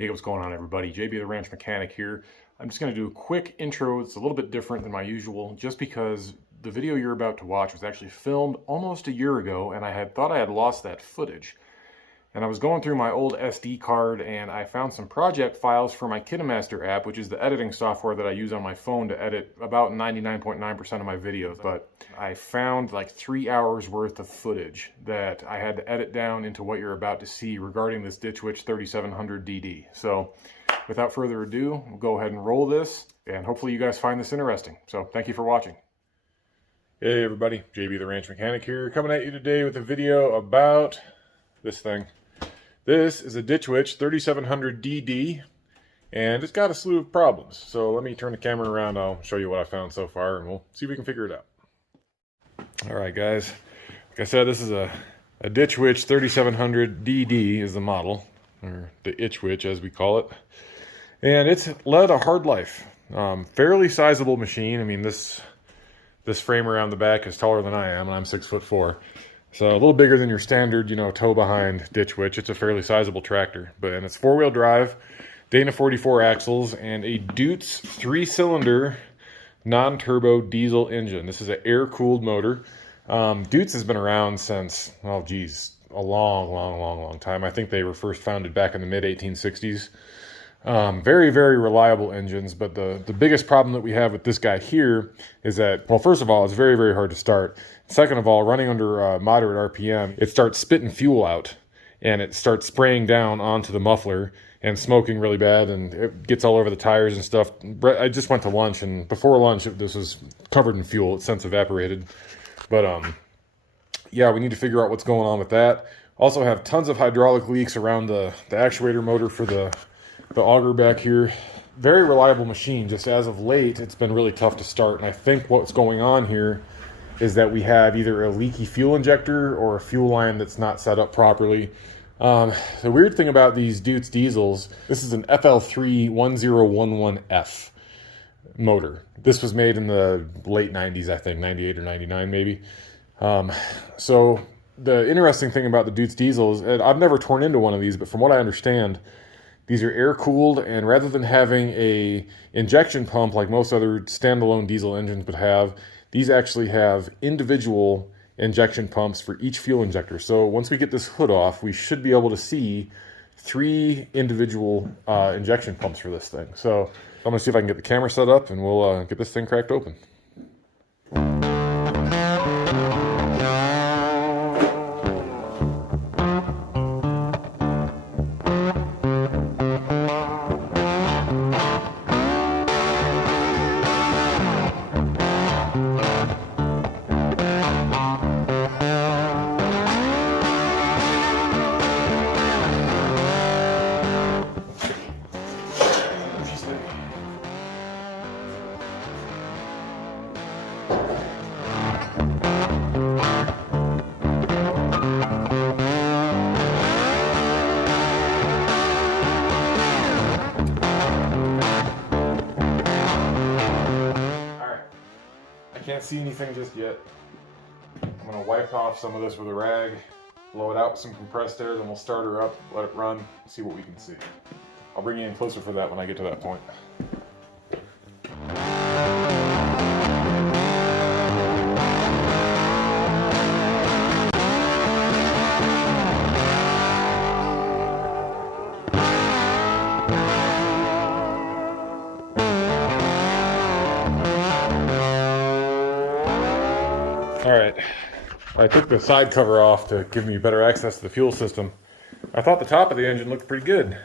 Hey, what's going on, everybody? JB the Ranch Mechanic here. I'm just going to do a quick intro. It's a little bit different than my usual, just because the video you're about to watch was actually filmed almost a year ago, and I had thought I had lost that footage. And I was going through my old SD card, and I found some project files for my KineMaster app, which is the editing software that I use on my phone to edit about 99.9% of my videos. But I found like 3 hours worth of footage that I had to edit down into what you're about to see regarding this Ditch Witch 3700DD. So without further ado, we'll go ahead and roll this, and hopefully you guys find this interesting. So thank you for watching. Hey everybody, JB the Ranch Mechanic here, coming at you today with a video about this thing. This is a Ditch Witch 3700DD, and it's got a slew of problems. So let me turn the camera around, I'll show you what I found so far, and we'll see if we can figure it out. Alright guys, like I said, this is a Ditch Witch 3700DD is the model, or the Itch Witch as we call it. And it's led a hard life. Fairly sizable machine. I mean, this frame around the back is taller than I am, and I'm 6'4". So a little bigger than your standard, tow behind Ditch Witch. It's a fairly sizable tractor, and it's 4-wheel drive, Dana 44 axles, and a Deutz 3-cylinder non-turbo diesel engine. This is an air-cooled motor. Deutz has been around since, oh geez, a long time. I think they were first founded back in the mid-1860s. Very, very reliable engines, but the biggest problem that we have with this guy here is that, well, first of all, it's very, very hard to start. Second of all, running under moderate RPM, it starts spitting fuel out, and it starts spraying down onto the muffler and smoking really bad, and it gets all over the tires and stuff. I just went to lunch, and before lunch, this was covered in fuel. It's since evaporated. But, yeah, we need to figure out what's going on with that. Also have tons of hydraulic leaks around the actuator motor for the auger back here. Very reliable machine, just as of late it's been really tough to start, and I think what's going on here is that we have either a leaky fuel injector or a fuel line that's not set up properly. The weird thing about these Deutz diesels, this is an FL31011F motor. This was made in the late 90s, I think, 98 or 99 maybe. So the interesting thing about the Deutz diesels, and I've never torn into one of these, but from what I understand, these are air-cooled, and rather than having a injection pump like most other standalone diesel engines would have, these actually have individual injection pumps for each fuel injector. So once we get this hood off, we should be able to see 3 individual injection pumps for this thing. So I'm going to see if I can get the camera set up, and we'll get this thing cracked open. Can't see anything just yet. I'm going to wipe off some of this with a rag, blow it out with some compressed air, then we'll start her up, let it run, see what we can see. I'll bring you in closer for that when I get to that point. Alright, I took the side cover off to give me better access to the fuel system. I thought the top of the engine looked pretty good.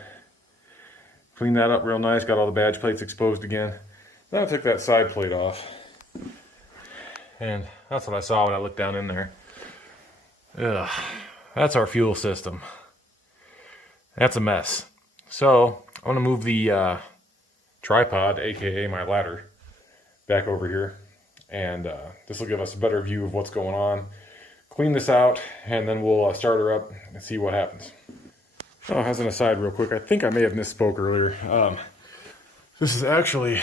Cleaned that up real nice, got all the badge plates exposed again. Then I took that side plate off. And that's what I saw when I looked down in there. Ugh, that's our fuel system. That's a mess. So, I'm going to move the tripod, aka my ladder, back over here. And this will give us a better view of what's going on. Clean this out, and then we'll start her up and see what happens. Oh, as an aside real quick, I think I may have misspoke earlier. This is actually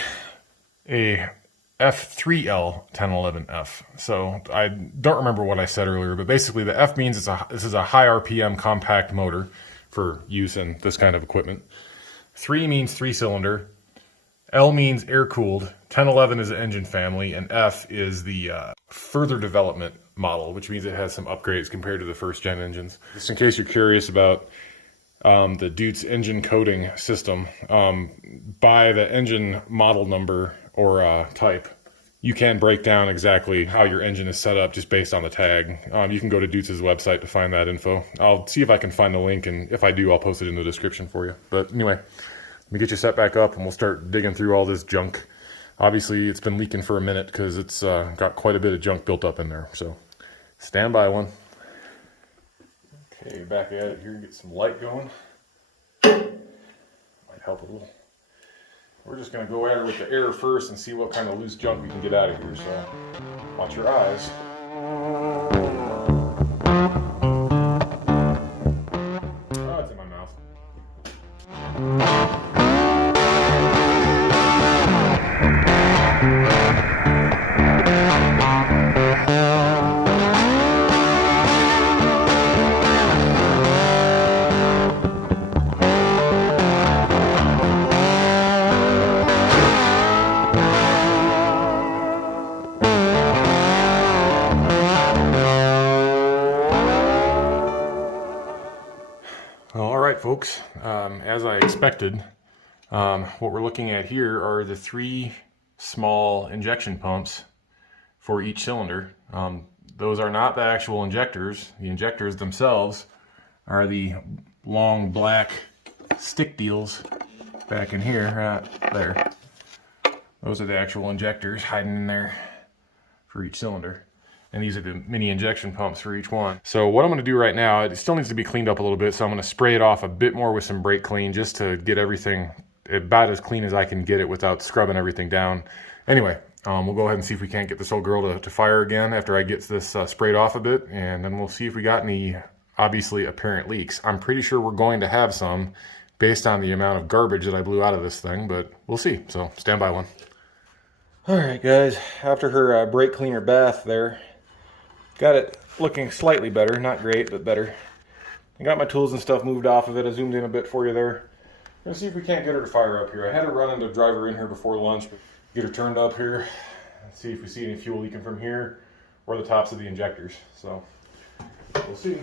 a F3L 1011F. So I don't remember what I said earlier, but basically the F means this is a high RPM compact motor for use in this kind of equipment. 3 means 3-cylinder, L means air-cooled, 1011 is the engine family, and F is the further development model, which means it has some upgrades compared to the first-gen engines. Just in case you're curious about the Deutz engine coding system, by the engine model number or type, you can break down exactly how your engine is set up just based on the tag. You can go to Deutz's website to find that info. I'll see if I can find the link, and if I do, I'll post it in the description for you. But anyway, let me get you set back up and we'll start digging through all this junk. Obviously, it's been leaking for a minute because it's got quite a bit of junk built up in there. So stand by one. Okay, back at it here, get some light going. Might help a little. We're just going to go at it with the air first and see what kind of loose junk we can get out of here. So watch your eyes. Oh, it's in my mouth. All right, folks, as I expected, what we're looking at here are the 3 small injection pumps for each cylinder. Those are not the actual injectors. The injectors themselves are the long black stick deals back in here, there. Those are the actual injectors hiding in there for each cylinder. And these are the mini injection pumps for each one. So what I'm gonna do right now, it still needs to be cleaned up a little bit, so I'm gonna spray it off a bit more with some brake clean just to get everything about as clean as I can get it without scrubbing everything down. Anyway, we'll go ahead and see if we can't get this old girl to fire again after I get this sprayed off a bit, and then we'll see if we got any obviously apparent leaks. I'm pretty sure we're going to have some based on the amount of garbage that I blew out of this thing, but we'll see, so stand by one. All right, guys, after her brake cleaner bath there, got it looking slightly better, not great, but better. I got my tools and stuff moved off of it. I zoomed in a bit for you there. Let's see if we can't get her to fire up here. I had her run into a driver in here before lunch, but get her turned up here. Let's see if we see any fuel leaking from here or the tops of the injectors. So we'll see.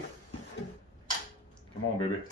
Come on, baby.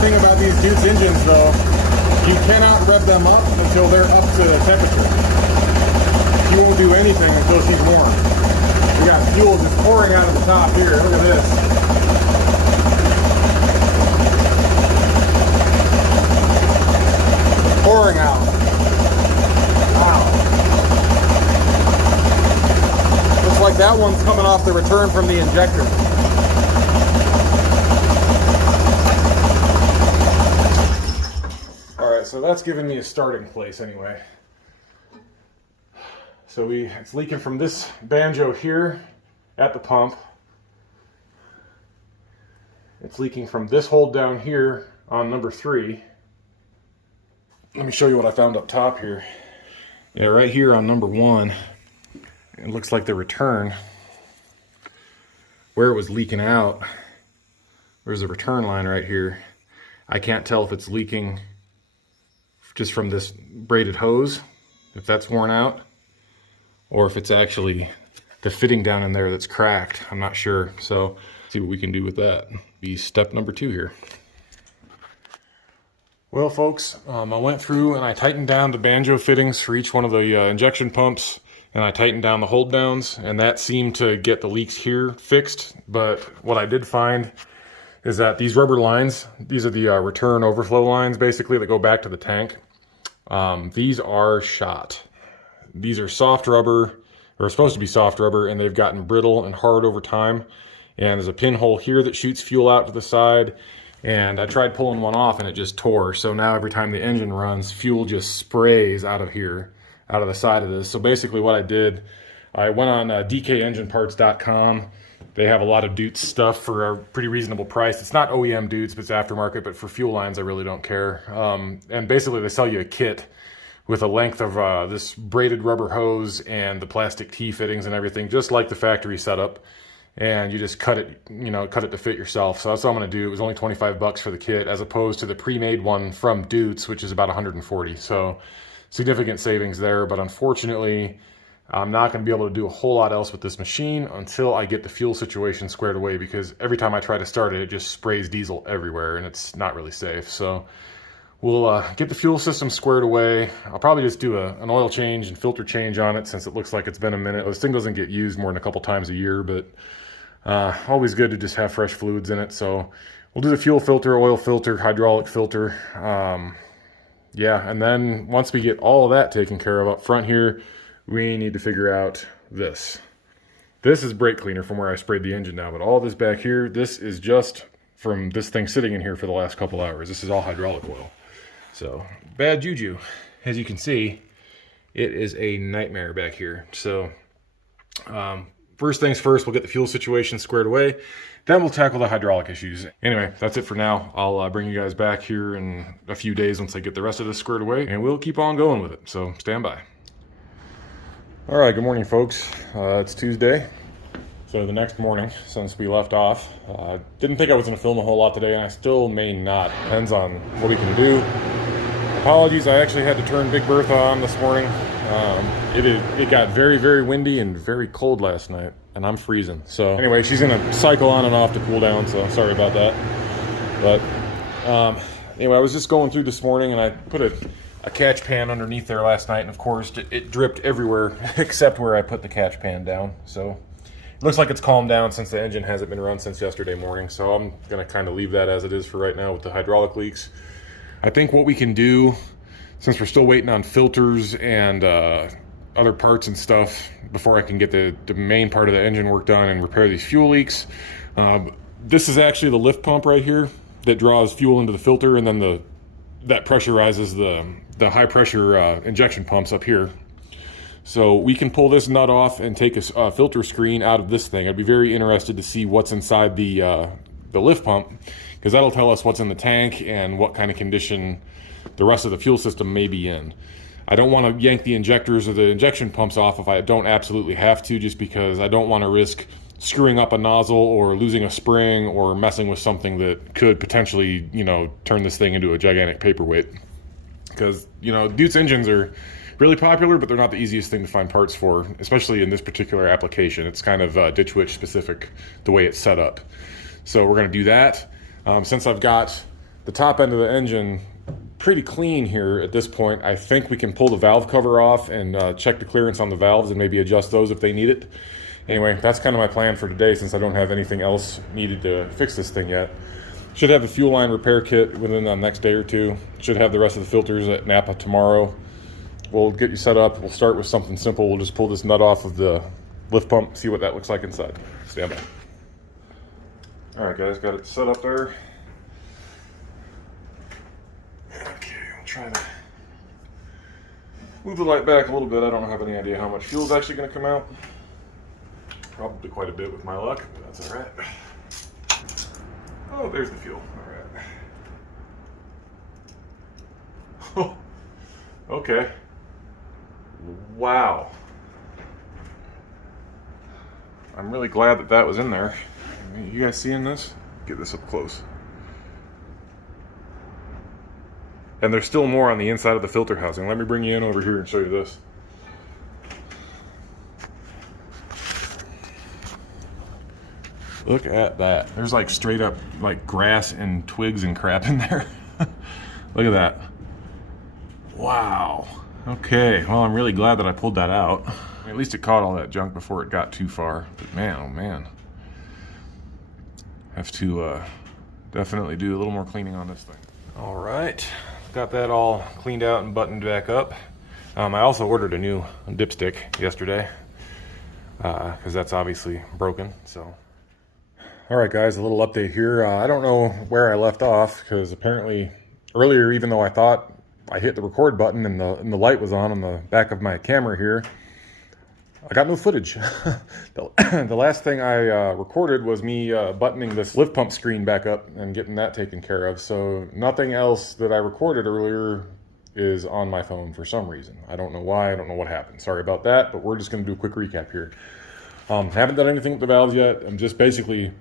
Thing about these Deutz engines, though, you cannot rev them up until they're up to temperature. She won't do anything until she's warm. We got fuel just pouring out of the top here. Look at this. Pouring out. Wow. Looks like that one's coming off the return from the injector. So that's giving me a starting place anyway. So it's leaking from this banjo here at the pump. It's leaking from this hole down here on number 3. Let me show you what I found up top here. Yeah, right here on number 1, it looks like the return, where it was leaking out, there's a return line right here. I can't tell if it's leaking just from this braided hose, if that's worn out, or if it's actually the fitting down in there that's cracked. I'm not sure. So see what we can do with that. Be step number 2 here. Well, folks, I went through and I tightened down the banjo fittings for each one of the injection pumps, and I tightened down the hold downs, and that seemed to get the leaks here fixed. But what I did find is that these rubber lines, these are the return overflow lines basically that go back to the tank. These are shot. These are soft rubber. or supposed to be soft rubber, and they've gotten brittle and hard over time. And there's a pinhole here that shoots fuel out to the side. And I tried pulling one off and it just tore. So now every time the engine runs, fuel just sprays out of here, out of the side of this. So basically what I did, I went on dkengineparts.com. They have a lot of Deutz stuff for a pretty reasonable price. It's not OEM Deutz, but it's aftermarket, but for fuel lines, I really don't care. And basically they sell you a kit with a length of this braided rubber hose and the plastic T-fittings and everything, just like the factory setup. And you just cut it, cut it to fit yourself. So that's what I'm gonna do. It was only 25 bucks for the kit, as opposed to the pre-made one from Deutz, which is about 140. So significant savings there, but unfortunately, I'm not gonna be able to do a whole lot else with this machine until I get the fuel situation squared away, because every time I try to start it, it just sprays diesel everywhere and it's not really safe. So we'll get the fuel system squared away. I'll probably just do an oil change and filter change on it, since it looks like it's been a minute. This thing doesn't get used more than a couple times a year, but always good to just have fresh fluids in it. So we'll do the fuel filter, oil filter, hydraulic filter. Yeah, and then once we get all of that taken care of up front here, we need to figure out this. This is brake cleaner from where I sprayed the engine down, but all this back here, this is just from this thing sitting in here for the last couple hours. This is all hydraulic oil. So bad juju. As you can see, it is a nightmare back here. So first things first, we'll get the fuel situation squared away. Then we'll tackle the hydraulic issues. Anyway, that's it for now. I'll bring you guys back here in a few days once I get the rest of this squared away, and we'll keep on going with it. So stand by. All right, good morning, folks. It's Tuesday, so the next morning since we left off. Didn't think I was going to film a whole lot today, and I still may not. Depends on what we can do. Apologies, I actually had to turn Big Bertha on this morning. It got very, very windy and very cold last night, and I'm freezing. So anyway, she's gonna cycle on and off to cool down, so sorry about that. But anyway, I was just going through this morning, and I put a catch pan underneath there last night, and of course it dripped everywhere except where I put the catch pan down. So it looks like it's calmed down since the engine hasn't been run since yesterday morning. So I'm gonna kind of leave that as it is for right now with the hydraulic leaks. I think what we can do, since we're still waiting on filters and other parts and stuff before I can get the main part of the engine work done and repair these fuel leaks. This is actually the lift pump right here that draws fuel into the filter, and then that pressurizes the high pressure injection pumps up here. So we can pull this nut off and take a filter screen out of this thing. I'd be very interested to see what's inside the lift pump, because that'll tell us what's in the tank and what kind of condition the rest of the fuel system may be in. I don't want to yank the injectors or the injection pumps off if I don't absolutely have to, just because I don't want to risk screwing up a nozzle or losing a spring or messing with something that could potentially, turn this thing into a gigantic paperweight. Because, Deutz engines are really popular, but they're not the easiest thing to find parts for, especially in this particular application. It's kind of Ditch Witch specific, the way it's set up. So we're going to do that. Since I've got the top end of the engine pretty clean here at this point, I think we can pull the valve cover off and check the clearance on the valves and maybe adjust those if they need it. Anyway, that's kind of my plan for today, since I don't have anything else needed to fix this thing yet. Should have the fuel line repair kit within the next day or two. Should have the rest of the filters at Napa tomorrow. We'll get you set up. We'll start with something simple. We'll just pull this nut off of the lift pump, see what that looks like inside. Stand by. All right, guys, got it set up there. Okay, I'll try to move the light back a little bit. I don't have any idea how much fuel is actually going to come out. Probably quite a bit with my luck, but that's all right. Oh, there's the fuel. All right. Oh, okay. Wow. I'm really glad that that was in there. You guys seeing this? Get this up close. And there's still more on the inside of the filter housing. Let me bring you in over here and show you this. Look at that. There's like straight up like grass and twigs and crap in there. Look at that. Wow. Okay, well, I'm really glad that I pulled that out. At least it caught all that junk before it got too far. But man, oh man. Have to definitely do a little more cleaning on this thing. All right, got that all cleaned out and buttoned back up. I also ordered a new dipstick yesterday. because that's obviously broken. So, all right, guys, a little update here. I don't know where I left off because apparently earlier, even though I thought I hit the record button and the light was on the back of my camera here, I got no footage. The last thing I recorded was me buttoning this lift pump screen back up and getting that taken care of. So nothing else that I recorded earlier is on my phone for some reason. I don't know why, I don't know what happened. Sorry about that, but we're just gonna do a quick recap here. Haven't done anything with the valves yet. I'm just basically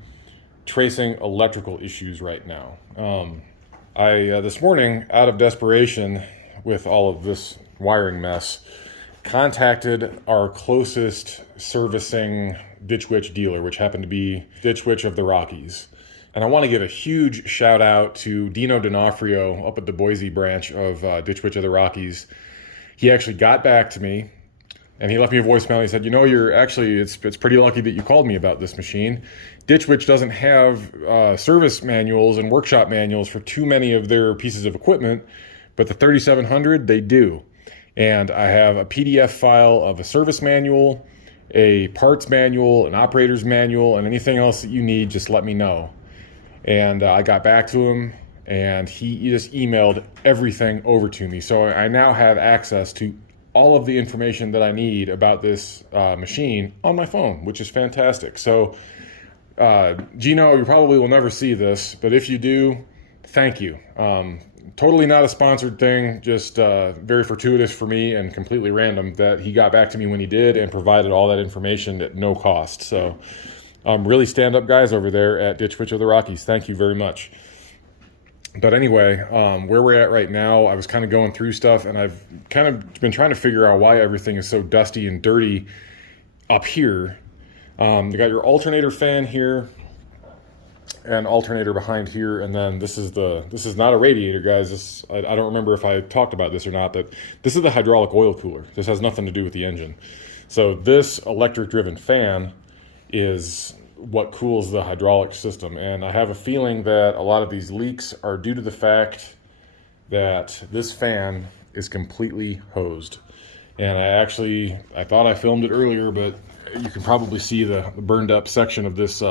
tracing electrical issues right now. I this morning, out of desperation with all of this wiring mess, contacted our closest servicing Ditch Witch dealer, which happened to be Ditch Witch of the Rockies. And I want to give a huge shout out to Dino D'Onofrio up at the Boise branch of Ditch Witch of the Rockies. He actually got back to me and he left me a voicemail. He said, you know, it's pretty lucky that you called me about this machine. Ditch Witch doesn't have service manuals and workshop manuals for too many of their pieces of equipment, but the 3700, they do. And I have a PDF file of a service manual, a parts manual, an operator's manual, and anything else that you need, just let me know. And I got back to him, and he just emailed everything over to me. So I now have access to all of the information that I need about this machine on my phone, which is fantastic. So Gino, you probably will never see this, but if you do, thank you. Totally not a sponsored thing, just very fortuitous for me and completely random that he got back to me when he did and provided all that information at no cost. So really stand up guys over there at Ditch Witch of the Rockies. Thank you very much. But anyway, where we're at right now, I was kind of going through stuff and I've kind of been trying to figure out why everything is so dusty and dirty up here. You got your alternator fan here, and alternator behind here, and then this is not a radiator, guys. I don't remember if I talked about this or not, but this is the hydraulic oil cooler. This has nothing to do with the engine. So this electric driven fan is what cools the hydraulic system, and I have a feeling that a lot of these leaks are due to the fact that this fan is completely hosed. And I thought I filmed it earlier, but you can probably see the burned up section of this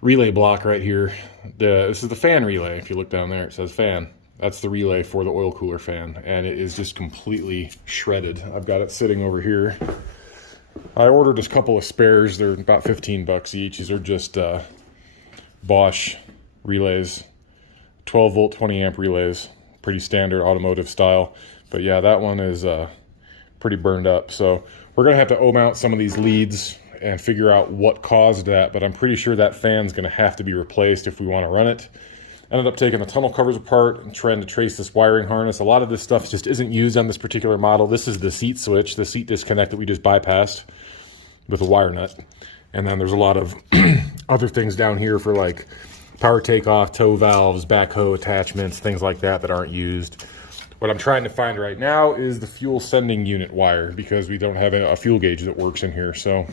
relay block right here. This is the fan relay. If you look down there, it says fan. That's the relay for the oil cooler fan, and it is just completely shredded. I've got it sitting over here. I ordered a couple of spares. They're about 15 bucks each. These are just Bosch relays, 12 volt, 20 amp relays. Pretty standard automotive style. But yeah, that one is pretty burned up. So we're gonna have to O-mount some of these leads and figure out what caused that, but I'm pretty sure that fan's gonna have to be replaced if we wanna run it. Ended up taking the tunnel covers apart and trying to trace this wiring harness. A lot of this stuff just isn't used on this particular model. This is the seat switch, the seat disconnect that we just bypassed with a wire nut. And then there's a lot of other things down here for like power takeoff, tow valves, backhoe attachments, things like that that aren't used. What I'm trying to find right now is the fuel sending unit wire because we don't have a fuel gauge that works in here. So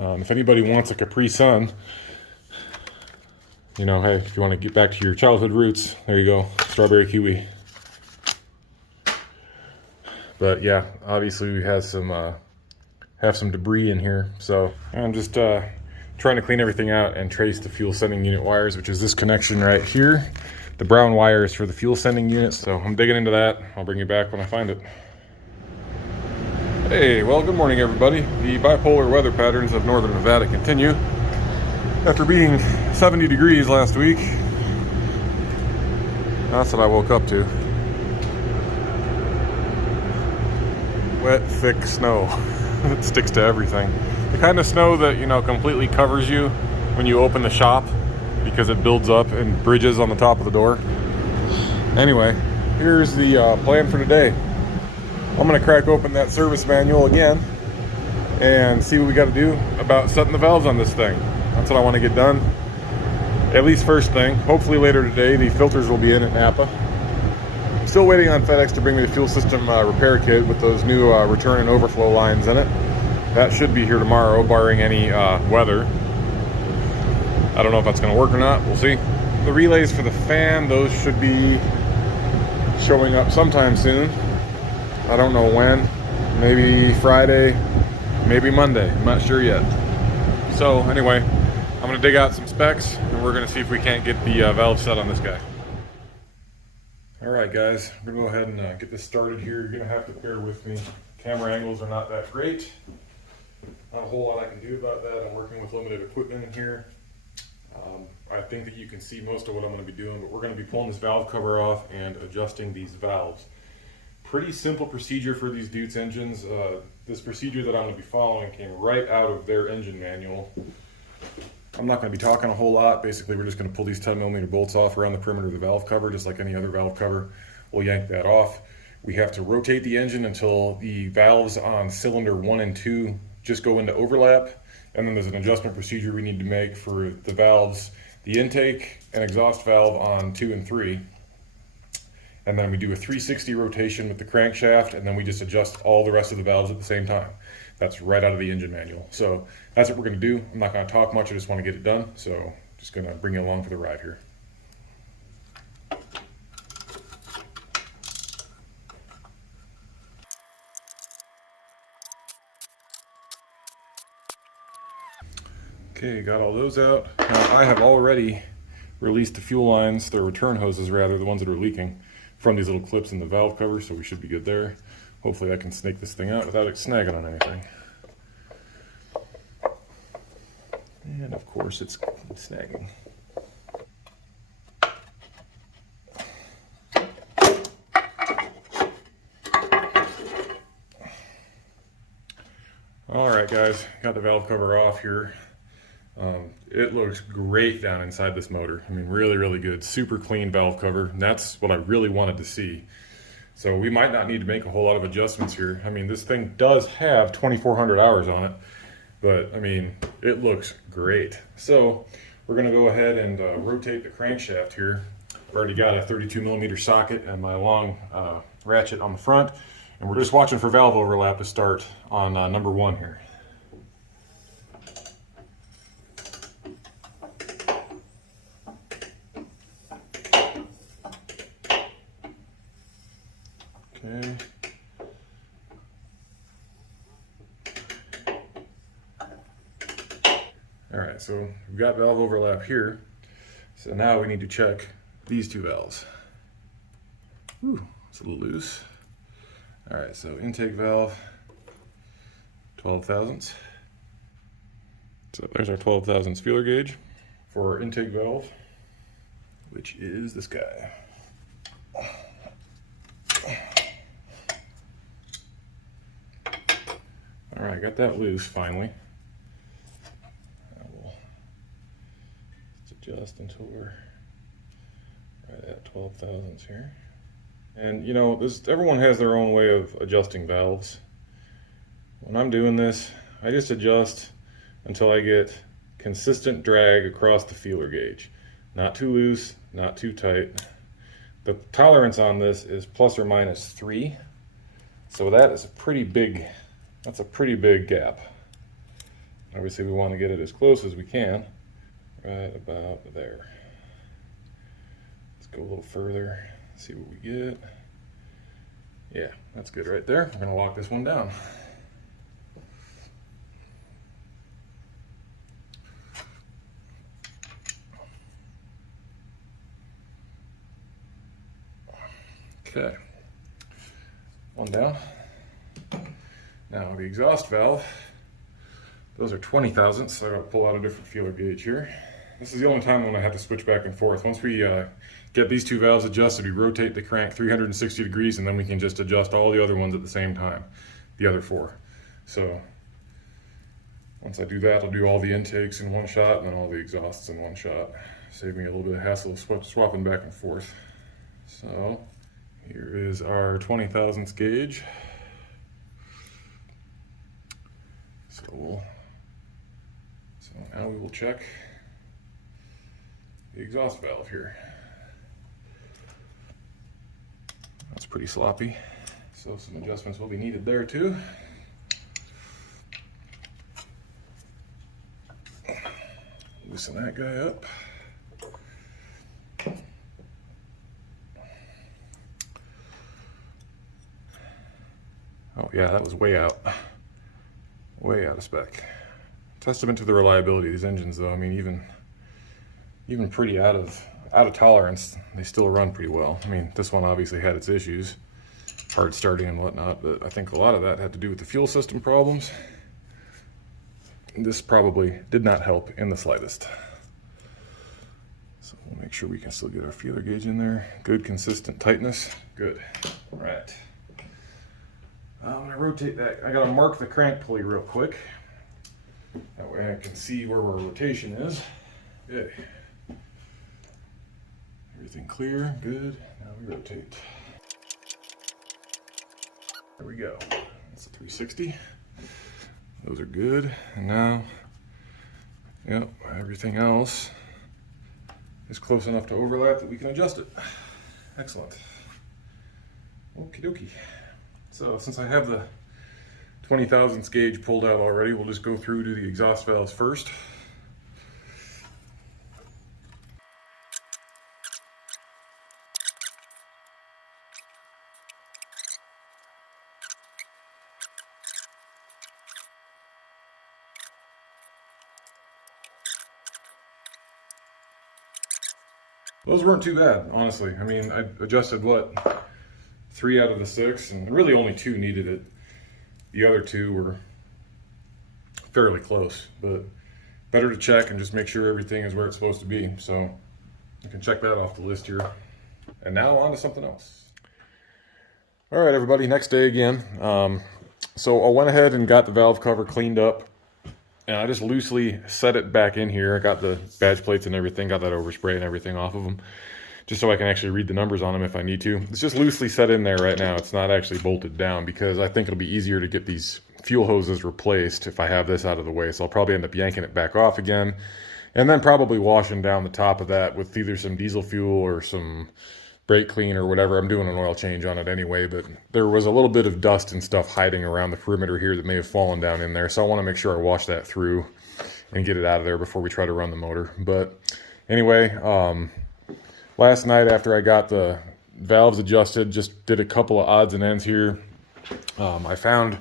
if anybody wants a Capri Sun, you know, hey, if you want to get back to your childhood roots, there you go, strawberry kiwi. But yeah, obviously we have some debris in here, so I'm just trying to clean everything out and trace the fuel sending unit wires, which is this connection right here. The brown wire is for the fuel sending unit, so I'm digging into that. I'll bring you back when I find it. Hey, well, good morning, everybody. The bipolar weather patterns of northern Nevada continue. After being 70 degrees last week, that's what I woke up to. Wet, thick snow. It sticks to everything. The kind of snow that, you know, completely covers you when you open the shop because it builds up and bridges on the top of the door. Anyway, here's the plan for today. I'm gonna crack open that service manual again and see what we gotta do about setting the valves on this thing. That's what I want to get done, at least first thing. Hopefully later today, the filters will be in at Napa. Still waiting on FedEx to bring me the fuel system repair kit with those new return and overflow lines in it. That should be here tomorrow, barring any weather. I don't know if that's going to work or not. We'll see. The relays for the fan, those should be showing up sometime soon. I don't know when. Maybe Friday, maybe Monday. I'm not sure yet. So anyway, I'm gonna dig out some specs and we're gonna see if we can't get the valve set on this guy. All right, guys, we're gonna go ahead and get this started here. You're gonna have to bear with me. Camera angles are not that great. Not a whole lot I can do about that. I'm working with limited equipment in here. I think that you can see most of what I'm going to be doing, but we're going to be pulling this valve cover off and adjusting these valves. Pretty simple procedure for these Deutz engines. This procedure that I'm going to be following came right out of their engine manual. I'm not going to be talking a whole lot. Basically, we're just going to pull these 10mm bolts off around the perimeter of the valve cover, just like any other valve cover. We'll yank that off. We have to rotate the engine until the valves on cylinder 1 and 2 just go into overlap. And then there's an adjustment procedure we need to make for the valves, the intake and exhaust valve on 2 and 3. And then we do a 360 rotation with the crankshaft, and then we just adjust all the rest of the valves at the same time. That's right out of the engine manual. So that's what we're going to do. I'm not going to talk much, I just want to get it done. So just going to bring you along for the ride here. Okay, got all those out. Now I have already released the fuel lines, the return hoses rather, the ones that are leaking, from these little clips in the valve cover, so we should be good there. Hopefully I can snake this thing out without it snagging on anything. And of course it's snagging. Alright guys, got the valve cover off here. It looks great down inside this motor. I mean, really, really good. Super clean valve cover. And that's what I really wanted to see. So we might not need to make a whole lot of adjustments here. I mean, this thing does have 2,400 hours on it, but I mean, it looks great. So we're gonna go ahead and rotate the crankshaft here. I've already got a 32mm socket and my long ratchet on the front, and we're just watching for valve overlap to start on number 1 here. Okay. All right, so we've got valve overlap here. So now we need to check these 2 valves. Ooh, it's a little loose. All right, so intake valve, 12 thousandths. So there's our 12 thousandths feeler gauge for our intake valve, which is this guy. All right, got that loose finally. Now we'll just adjust until we're right at 12 thousandths here. And you know, everyone has their own way of adjusting valves. When I'm doing this, I just adjust until I get consistent drag across the feeler gauge. Not too loose, not too tight. The tolerance on this is plus or minus 3. So that is a pretty big, that's a pretty big gap. Obviously we want to get it as close as we can, right about there. Let's go a little further, see what we get. Yeah, that's good right there. We're going to lock this one down. Okay, one down. Now the exhaust valve, those are 20 thousandths, so I gotta pull out a different feeler gauge here. This is the only time when I have to switch back and forth. Once we get these 2 valves adjusted, we rotate the crank 360 degrees and then we can just adjust all the other ones at the same time, the other 4. So once I do that, I'll do all the intakes in one shot and then all the exhausts in one shot. Save me a little bit of hassle of swapping back and forth. So here is our 20 thousandths gauge. So now we will check the exhaust valve here. That's pretty sloppy, so some adjustments will be needed there too. Loosen that guy up. Oh yeah, that was way out. way out of spec. Testament to the reliability of these engines though. I mean, even pretty out of tolerance, they still run pretty well. I mean, this one obviously had its issues, hard starting and whatnot, but I think a lot of that had to do with the fuel system problems. This probably did not help in the slightest. So we'll make sure we can still get our feeler gauge in there. Good, consistent tightness. Good. All right. I'm gonna rotate that. I gotta mark the crank pulley real quick. That way I can see where our rotation is. Okay. Everything clear, good. Now we rotate. There we go. That's a 360. Those are good. And now, yep, everything else is close enough to overlap that we can adjust it. Excellent. Okie dokie. So since I have the 20 thousandths gauge pulled out already, we'll just go through to the exhaust valves first. Those weren't too bad, honestly. I mean, I adjusted, what, 3 out of the 6, and really only 2 needed it. The other 2 were fairly close, but better to check and just make sure everything is where it's supposed to be. So you can check that off the list here. And now on to something else. All right, everybody, next day again. So I went ahead and got the valve cover cleaned up. And I just loosely set it back in here. I got the badge plates and everything, got that overspray and everything off of them, just so I can actually read the numbers on them if I need to. It's just loosely set in there right now. It's not actually bolted down because I think it'll be easier to get these fuel hoses replaced if I have this out of the way. So I'll probably end up yanking it back off again, and then probably washing down the top of that with either some diesel fuel or some brake clean or whatever. I'm doing an oil change on it anyway, but there was a little bit of dust and stuff hiding around the perimeter here that may have fallen down in there. So I want to make sure I wash that through and get it out of there before we try to run the motor. But anyway, last night after I got the valves adjusted, just did a couple of odds and ends here. I found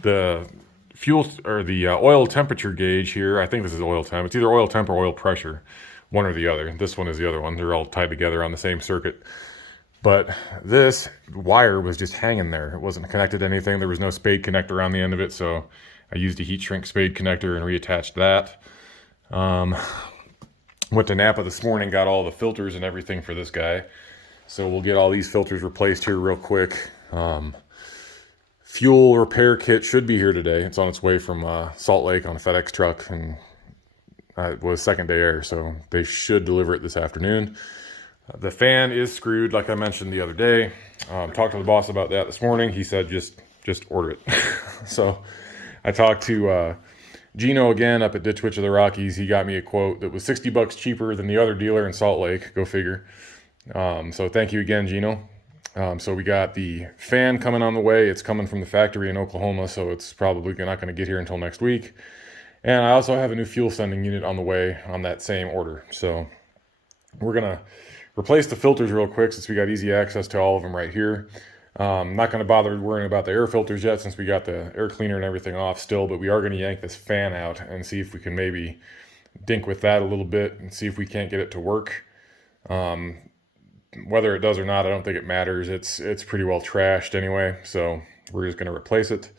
the fuel or the oil temperature gauge here. I think this is oil temp. It's either oil temp or oil pressure, one or the other. This one is the other one. They're all tied together on the same circuit. But this wire was just hanging there. It wasn't connected to anything. There was no spade connector on the end of it, so I used a heat shrink spade connector and reattached that. Went to Napa this morning, got all the filters and everything for this guy. So we'll get all these filters replaced here real quick. Fuel repair kit should be here today. It's on its way from Salt Lake on a FedEx truck, and it was second day air, so they should deliver it this afternoon. The fan is screwed, like I mentioned the other day. Talked to the boss about that this morning. He said just order it. So I talked to Gino again up at Ditch Witch of the Rockies. He got me a quote that was $60 cheaper than the other dealer in Salt Lake. Go figure. So thank you again, Gino. So we got the fan coming on the way. It's coming from the factory in Oklahoma, so it's probably not going to get here until next week. And I also have a new fuel sending unit on the way on that same order. So we're going to replace the filters real quick since we got easy access to all of them right here. I'm not going to bother worrying about the air filters yet since we got the air cleaner and everything off still, but we are going to yank this fan out and see if we can maybe dink with that a little bit and see if we can't get it to work. Whether it does or not, I don't think it matters. It's pretty well trashed anyway, so we're just going to replace it.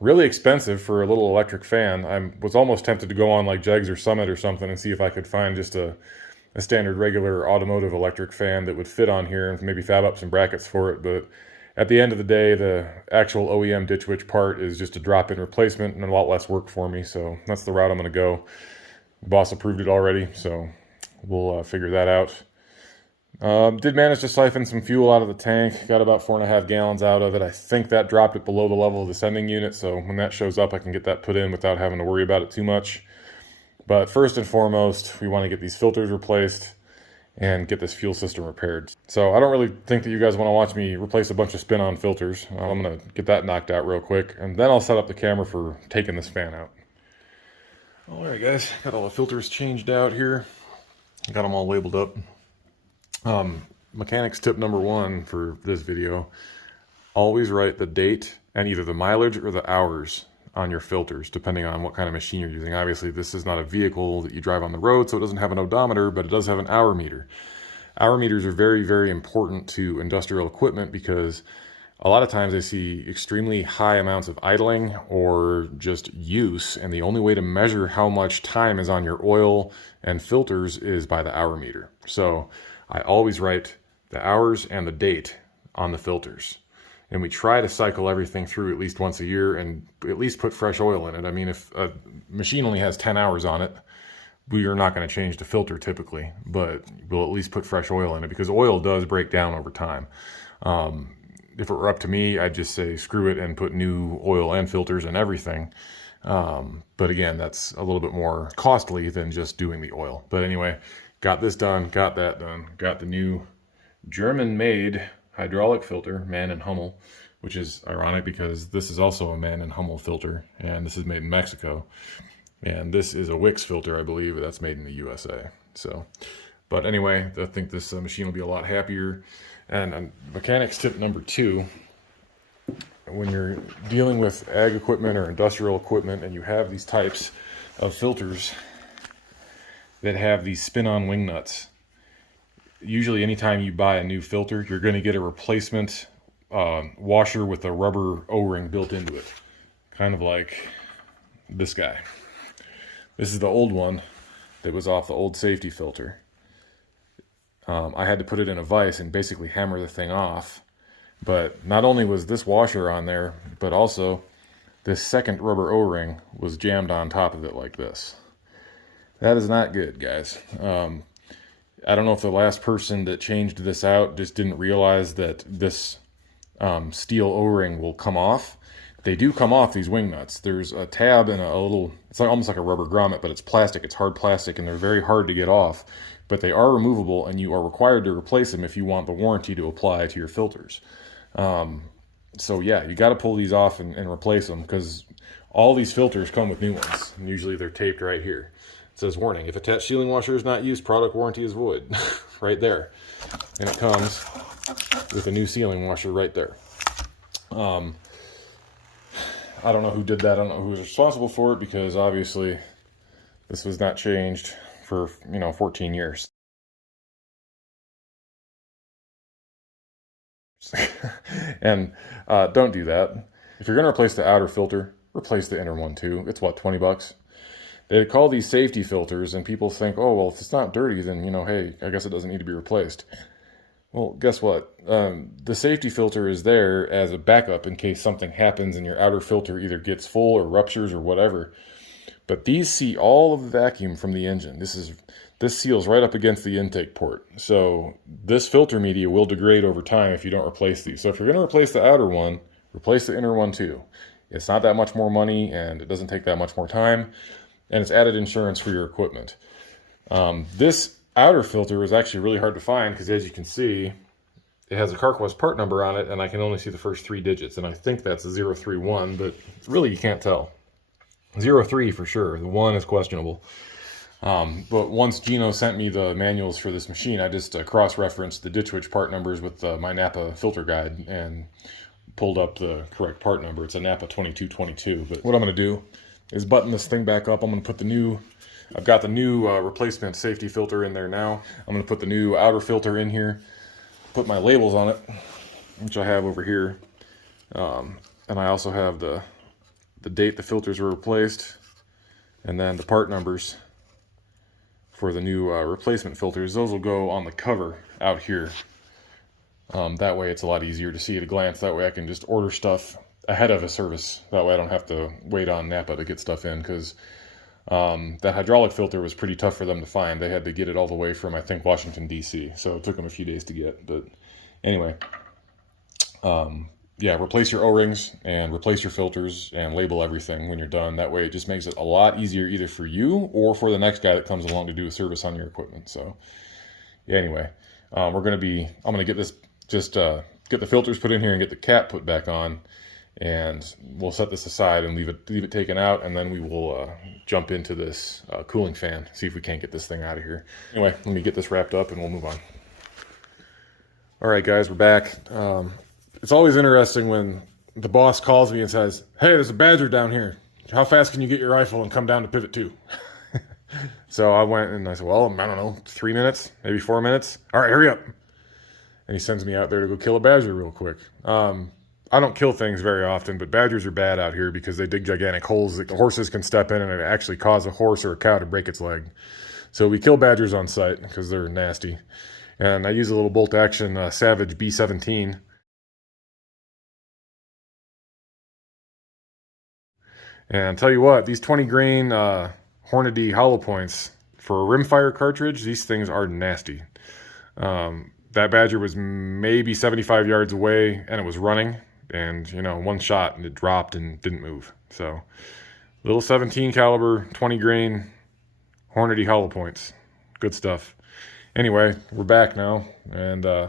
Really expensive for a little electric fan. I was almost tempted to go on like Jegs or Summit or something and see if I could find just a standard regular automotive electric fan that would fit on here and maybe fab up some brackets for it. But at the end of the day, the actual OEM Ditch Witch part is just a drop-in replacement and a lot less work for me. So that's the route I'm going to go. The boss approved it already, so we'll figure that out. Did manage to siphon some fuel out of the tank. Got about 4.5 gallons out of it. I think that dropped it below the level of the sending unit, so when that shows up, I can get that put in without having to worry about it too much. But first and foremost, we want to get these filters replaced and get this fuel system repaired. So I don't really think that you guys want to watch me replace a bunch of spin-on filters. I'm going to get that knocked out real quick, and then I'll set up the camera for taking this fan out. All right, guys, got all the filters changed out here. Got them all labeled up. Mechanics tip number 1 for this video: always write the date and either the mileage or the hours on your filters, depending on what kind of machine you're using. Obviously, this is not a vehicle that you drive on the road, so it doesn't have an odometer, but it does have an hour meter. Hour meters are very, very important to industrial equipment because a lot of times I see extremely high amounts of idling or just use, and the only way to measure how much time is on your oil and filters is by the hour meter. So I always write the hours and the date on the filters. And we try to cycle everything through at least once a year and at least put fresh oil in it. I mean, if a machine only has 10 hours on it, we are not going to change the filter typically, but we'll at least put fresh oil in it because oil does break down over time. If it were up to me, I'd just say screw it and put new oil and filters and everything. But again, that's a little bit more costly than just doing the oil. But anyway, got this done, got that done, got the new German-made hydraulic filter, Mann & Hummel, which is ironic because this is also a Mann & Hummel filter, and this is made in Mexico. And this is a Wix filter, I believe, that's made in the USA. So, but anyway, I think this machine will be a lot happier. And mechanics tip number 2, when you're dealing with ag equipment or industrial equipment and you have these types of filters that have these spin-on wing nuts, usually anytime you buy a new filter, you're going to get a replacement washer with a rubber O-ring built into it. Kind of like this guy. This is the old one that was off the old safety filter. I had to put it in a vise and basically hammer the thing off. But not only was this washer on there, but also this second rubber O-ring was jammed on top of it like this. That is not good, guys. I don't know if the last person that changed this out just didn't realize that this steel O-ring will come off. They do come off, these wing nuts. There's a tab and a little, it's like, almost like a rubber grommet, but it's plastic, it's hard plastic, and they're very hard to get off. But they are removable, and you are required to replace them if you want the warranty to apply to your filters. So yeah, you got to pull these off and replace them, because all these filters come with new ones. And usually they're taped right here. It says, warning, if attached sealing washer is not used, product warranty is void. Right there. And it comes with a new sealing washer right there. I don't know who did that. I don't know who was responsible for it, because obviously this was not changed for, 14 years. And don't do that. If you're going to replace the outer filter, replace the inner one too. It's what, 20 bucks? They call these safety filters, and people think, oh, well, if it's not dirty, then, hey, I guess it doesn't need to be replaced. Well, guess what? The safety filter is there as a backup in case something happens and your outer filter either gets full or ruptures or whatever. But these see all of the vacuum from the engine. This seals right up against the intake port. So this filter media will degrade over time if you don't replace these. So if you're going to replace the outer one, replace the inner one too. It's not that much more money, and it doesn't take that much more time, and it's added insurance for your equipment. This outer filter is actually really hard to find because, as you can see, it has a Carquest part number on it, and I can only see the first 3 digits, and I think that's a 031, but really you can't tell. 03 for sure. The 1 is questionable. But once Gino sent me the manuals for this machine, I just cross-referenced the Ditch Witch part numbers with my Napa filter guide and pulled up the correct part number. It's a Napa 2222. But what I'm going to do is button this thing back up. I'm going to put the new, I've got the new replacement safety filter in there now. I'm going to put the new outer filter in here, put my labels on it, which I have over here. And I also have the date the filters were replaced, and then the part numbers for the new replacement filters. Those will go on the cover out here. That way it's a lot easier to see at a glance. That way I can just order stuff ahead of a service. That way I don't have to wait on Napa to get stuff in, because that hydraulic filter was pretty tough for them to find. They had to get it all the way from, I think, Washington, D.C. So it took them a few days to get. But anyway, yeah, replace your O-rings and replace your filters and label everything when you're done. That way it just makes it a lot easier either for you or for the next guy that comes along to do a service on your equipment. So yeah, anyway, I'm going to get this, just get the filters put in here and get the cap put back on, and we'll set this aside and leave it taken out, and then we will jump into this cooling fan, see if we can't get this thing out of here. Anyway, let me get this wrapped up and we'll move on. All right, guys, we're back. It's always interesting when the boss calls me and says, hey, there's a badger down here. how fast can you get your rifle and come down to pivot 2? So I went and I said, well, I don't know, 3 minutes, maybe 4 minutes. All right, hurry up. And he sends me out there to go kill a badger real quick. I don't kill things very often, but badgers are bad out here because they dig gigantic holes that the horses can step in and it actually cause a horse or a cow to break its leg. So we kill badgers on sight because they're nasty. And I use a little bolt action Savage B17. And I'll tell you what, these 20 grain Hornady hollow points for a rimfire cartridge, these things are nasty. That badger was maybe 75 yards away and it was running. And, you know, one shot and it dropped and didn't move. So, little 17 caliber, 20 grain, Hornady hollow points. Good stuff. Anyway, we're back now, and I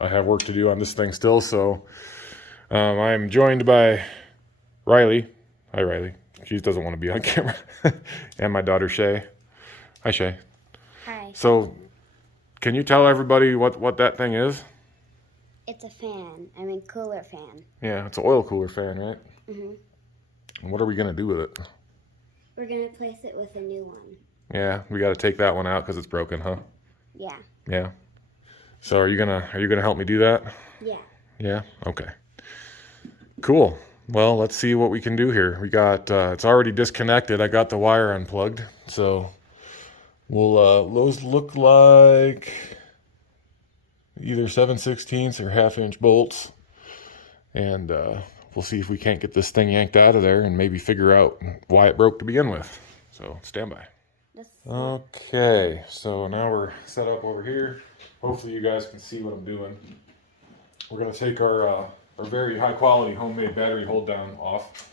have work to do on this thing still. So, I'm joined by Riley. Hi, Riley. She doesn't want to be on camera. And my daughter, Shay. Hi, Shay. Hi. So, can you tell everybody what that thing is? It's a fan. I mean, cooler fan. Yeah, it's an oil cooler fan, right? Mm-hmm. And what are we going to do with it? We're going to place it with a new one. Yeah, we got to take that one out because it's broken, huh? Yeah. Yeah. So are you gonna help me do that? Yeah. Yeah? Okay. Cool. Well, let's see what we can do here. We got, it's already disconnected. I got the wire unplugged. So we'll, those look like either 7/16 or 1/2 inch bolts. And we'll see if we can't get this thing yanked out of there and maybe figure out why it broke to begin with. So stand by. Okay, so now we're set up over here. Hopefully you guys can see what I'm doing. We're going to take our very high quality homemade battery hold down off,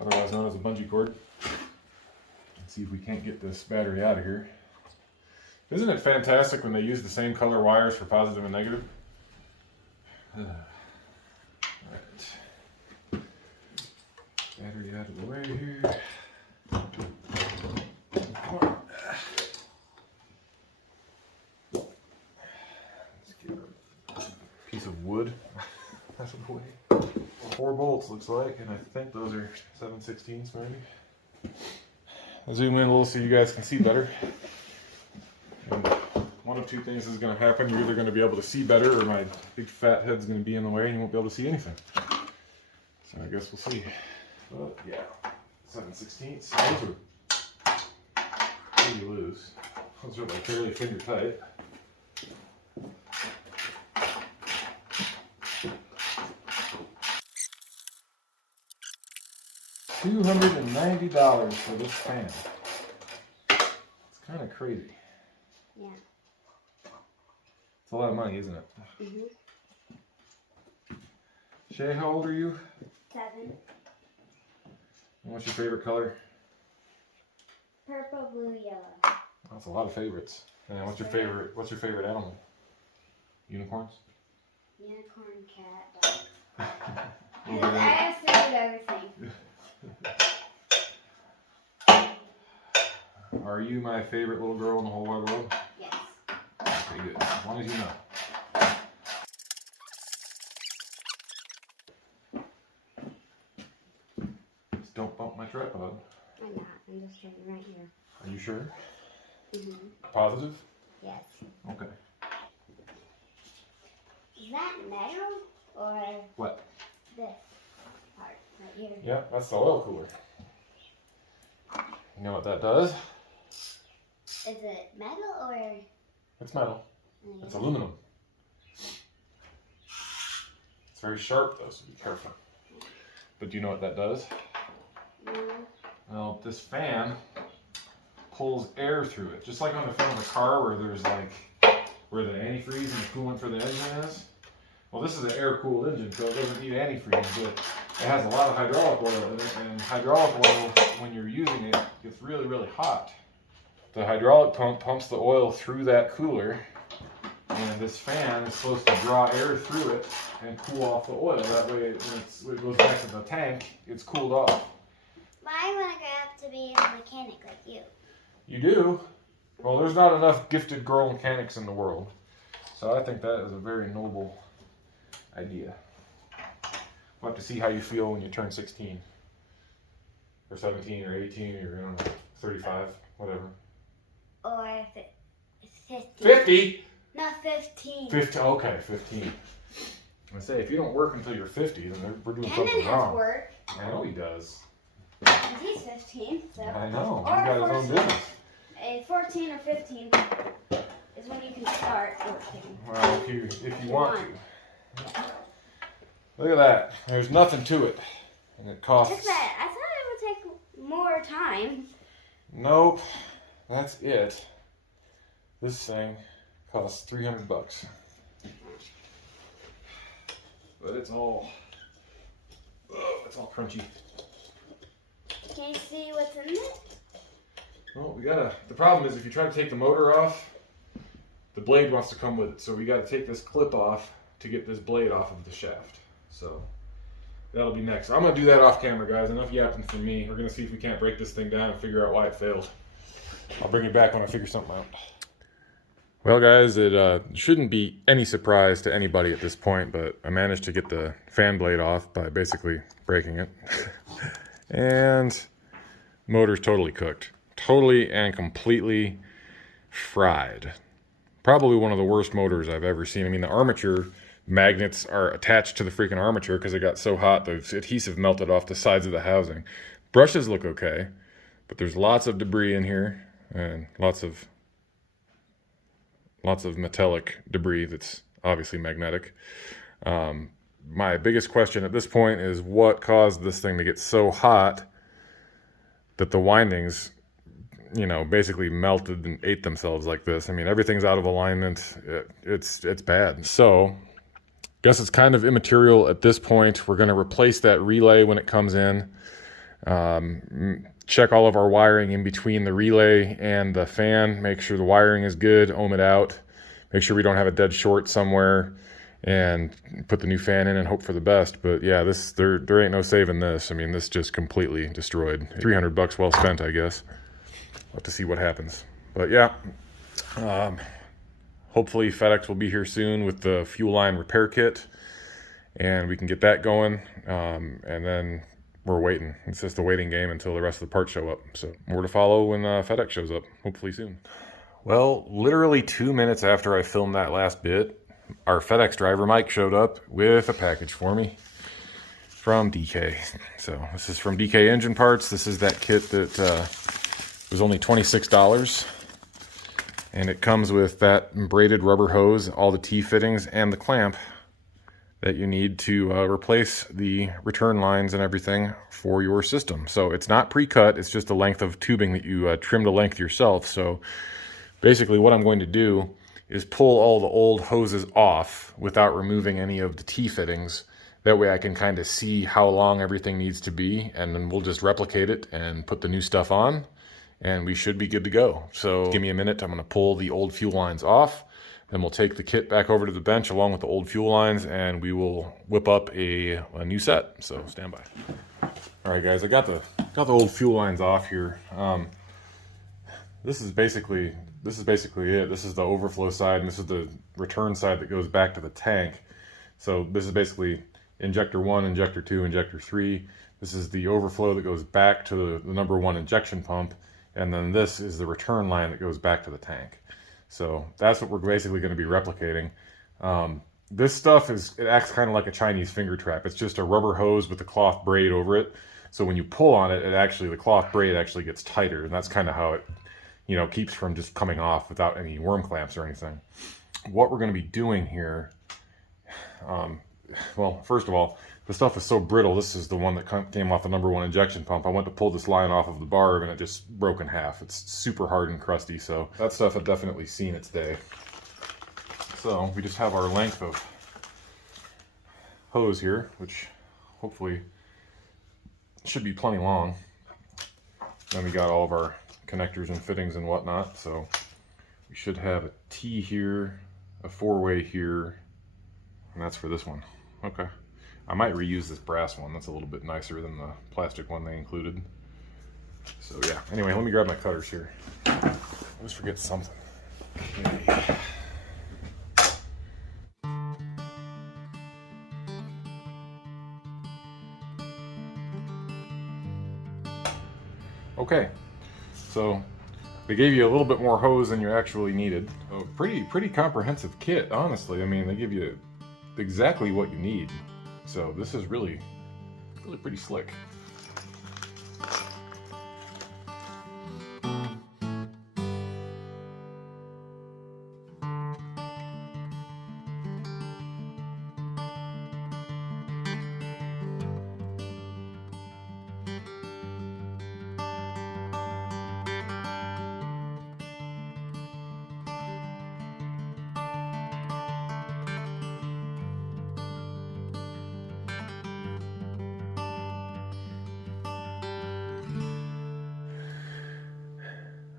otherwise known as a bungee cord. Let's see if we can't get this battery out of here. Isn't it fantastic when they use the same color wires for positive and negative? Alright. Battery out of the way here. Let's get a piece of wood. That's a way. 4 bolts looks like, and I think those are 7/16 maybe. I'll zoom in a little so you guys can see better. And one of 2 things is going to happen. You're either going to be able to see better, or my big fat head's going to be in the way and you won't be able to see anything. So I guess we'll see. But yeah, 7/16. Those are pretty loose. Those are like fairly finger tight. $290 for this fan. It's kind of crazy. Yeah. It's a lot of money, isn't it? Mm-hmm. Shay, how old are you? 7. And what's your favorite color? Purple, blue, yellow. That's a lot of favorites. And what's your favorite animal? Unicorns? Unicorn, cat, dog. I assumed everything. Are you my favorite little girl in the whole wide world? Yes. Okay, good. As long as you know. Just don't bump my tripod. I'm not. I'm just sitting right here. Are you sure? Mm-hmm. Positive? Yes. Okay. Is that metal or What? this part right here? Yeah, that's the oil cooler. You know what that does? Is it metal or? It's metal. It's aluminum. It's very sharp though, so be careful. But do you know what that does? No. Well, this fan pulls air through it, just like on the front of a car where there's like where the antifreeze and the coolant for the engine is. Well, this is an air-cooled engine, so it doesn't need antifreeze, but it has a lot of hydraulic oil in it, and hydraulic oil, when you're using it, gets really, really hot. The hydraulic pump pumps the oil through that cooler, and this fan is supposed to draw air through it and cool off the oil. That way, when it goes back to the tank, it's cooled off. I want to grow up to be a mechanic like you. You do? Well, there's not enough gifted girl mechanics in the world, so I think that is a very noble idea. We'll have to see how you feel when you turn 16. Or 17 or 18 or, I don't know, 35, whatever. Or 50. 50? Not 15. 50, okay, 15. I say, if you don't work until you're 50, then we're doing Kenan something has wrong. work. I know he does. And he's 15. So. I know. Or He's got his own business. 14 or 15 is when you can start working. Well, if you want to. Look at that. There's nothing to it. And it costs... Took that. I thought it would take more time. Nope. That's it. This thing costs $300. But it's all crunchy. Can you see what's in it? Well, the problem is if you try to take the motor off, the blade wants to come with it. So we gotta take this clip off to get this blade off of the shaft. So that'll be next. I'm gonna do that off camera, guys. Enough yapping from me. We're gonna see if we can't break this thing down and figure out why it failed. I'll bring you back when I figure something out. Well, guys, it shouldn't be any surprise to anybody at this point, but I managed to get the fan blade off by basically breaking it. And motor's totally cooked. Totally and completely fried. Probably one of the worst motors I've ever seen. I mean, the armature magnets are attached to the freaking armature because it got so hot the adhesive melted off the sides of the housing. Brushes look okay, but there's lots of debris in here and lots of metallic debris that's obviously magnetic. My biggest question at this point is what caused this thing to get so hot that the windings, you know, basically melted and ate themselves like this. I mean, everything's out of alignment. It's bad. So, guess it's kind of immaterial at this point. We're going to replace that relay when it comes in. Check all of our wiring in between the relay and the fan. Make sure the wiring is good. Ohm it out. Make sure we don't have a dead short somewhere. And put the new fan in and hope for the best. But yeah, there ain't no saving this. I mean, this just completely destroyed. $300 well spent, I guess. We'll have to see what happens. But yeah, hopefully FedEx will be here soon with the fuel line repair kit. And we can get that going. And then we're waiting. It's just a waiting game until the rest of the parts show up. So more to follow when FedEx shows up, hopefully soon. Well, literally 2 minutes after I filmed that last bit, our FedEx driver, Mike, showed up with a package for me from DK. So this is from DK Engine Parts. This is that kit that was only $26. And it comes with that braided rubber hose, all the T-fittings, and the clamp that you need to replace the return lines and everything for your system. So it's not pre-cut. It's just a length of tubing that you trim the length yourself. So basically what I'm going to do is pull all the old hoses off without removing any of the T-fittings. That way I can kind of see how long everything needs to be, and then we'll just replicate it and put the new stuff on, and we should be good to go. So give me a minute. I'm going to pull the old fuel lines off, then we'll take the kit back over to the bench along with the old fuel lines, and we will whip up a new set. So stand by. All right, guys, I got the old fuel lines off here. This is basically it. This is the overflow side, and this is the return side that goes back to the tank. So this is basically injector 1, injector 2, injector 3. This is the overflow that goes back to the number 1 injection pump, and then this is the return line that goes back to the tank. So that's what we're basically going to be replicating. This stuff it acts kind of like a Chinese finger trap. It's just a rubber hose with a cloth braid over it. So when you pull on it, the cloth braid actually gets tighter, and that's kind of how it, you know, keeps from just coming off without any worm clamps or anything. What we're going to be doing here, well, first of all, the stuff is so brittle. This is the one that came off the number 1 injection pump. I went to pull this line off of the barb and it just broke in half. It's super hard and crusty, so that stuff had definitely seen its day. So we just have our length of hose here, which hopefully should be plenty long. Then we got all of our connectors and fittings and whatnot, so we should have a T here, a 4-way here, and that's for this one. Okay, I might reuse this brass one. That's a little bit nicer than the plastic one they included. So yeah, anyway, let me grab my cutters here. I always forget something. Okay. Okay, so they gave you a little bit more hose than you actually needed. So pretty comprehensive kit, honestly. I mean, they give you exactly what you need. So this is really pretty slick.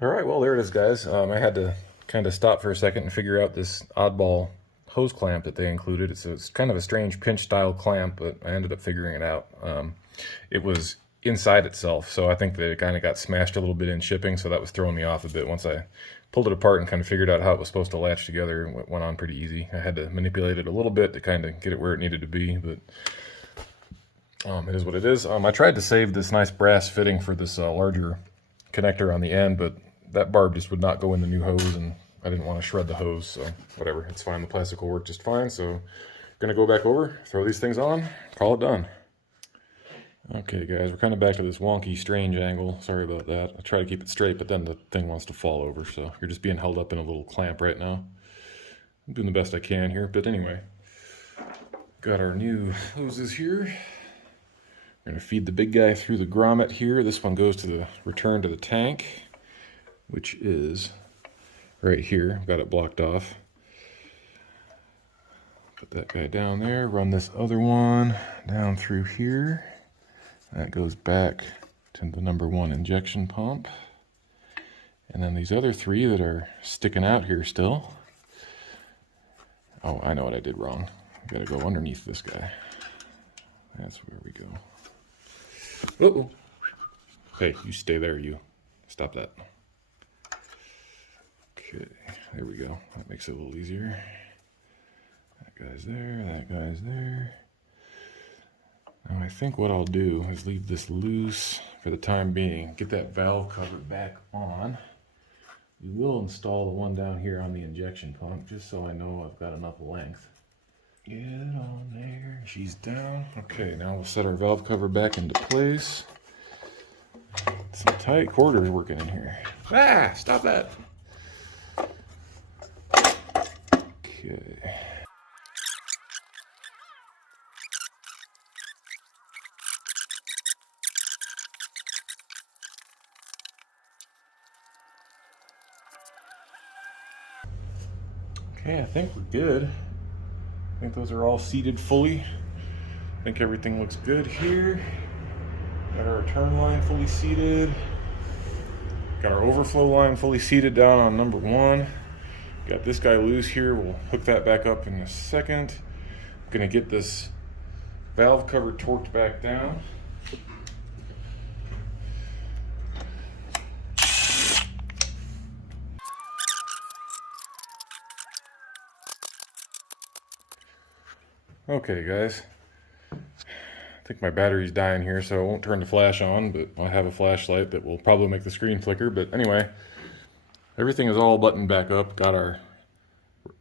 All right, well, there it is, guys. I had to kind of stop for a second and figure out this oddball hose clamp that they included. It's kind of a strange pinch style clamp, but I ended up figuring it out. It was inside itself, so I think that it kind of got smashed a little bit in shipping, so that was throwing me off a bit. Once I pulled it apart and kind of figured out how it was supposed to latch together, it went on pretty easy. I had to manipulate it a little bit to kind of get it where it needed to be, but it is what it is. I tried to save this nice brass fitting for this larger connector on the end, but that barb just would not go in the new hose, and I didn't want to shred the hose, so whatever, it's fine. The plastic will work just fine. So gonna go back over, throw these things on, call it done. Okay guys, we're kind of back to this wonky, strange angle. Sorry about that. I try to keep it straight, but then the thing wants to fall over, so you're just being held up in a little clamp right now. I'm doing the best I can here, but anyway. Got our new hoses here. We're gonna feed the big guy through the grommet here. This one goes to the return to the tank, which is right here. Got it blocked off. Put that guy down there, run this other one down through here. That goes back to the #1 injection pump. And then these other three that are sticking out here still. Oh, I know what I did wrong. I gotta go underneath this guy. That's where we go. Uh-oh. Hey, you stay there, you. Stop that. Okay, there we go. That makes it a little easier. That guy's there, that guy's there. Now I think what I'll do is leave this loose for the time being. Get that valve cover back on. We will install the one down here on the injection pump, just so I know I've got enough length. Get on there. She's down. Okay, now we'll set our valve cover back into place. Some tight quarters working in here. Ah, stop that. Okay. Okay, I think we're good. I think those are all seated fully. I think everything looks good here. Got our return line fully seated. Got our overflow line fully seated down on #1. Got this guy loose here. We'll hook that back up in a second. I'm gonna get this valve cover torqued back down. Okay guys, I think my battery's dying here, so I won't turn the flash on, but I have a flashlight that will probably make the screen flicker. But anyway, everything is all buttoned back up. Got our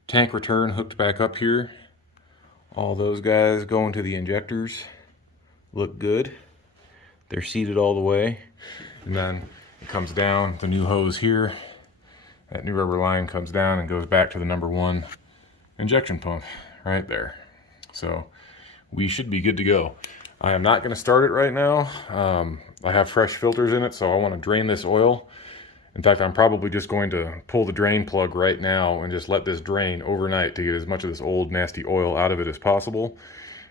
tank return hooked back up here. All those guys going to the injectors look good. They're seated all the way. And then it comes down, the new hose here. That new rubber line comes down and goes back to the #1 injection pump right there. So we should be good to go. I am not going to start it right now. I have fresh filters in it, so I want to drain this oil. In fact, I'm probably just going to pull the drain plug right now and just let this drain overnight to get as much of this old nasty oil out of it as possible.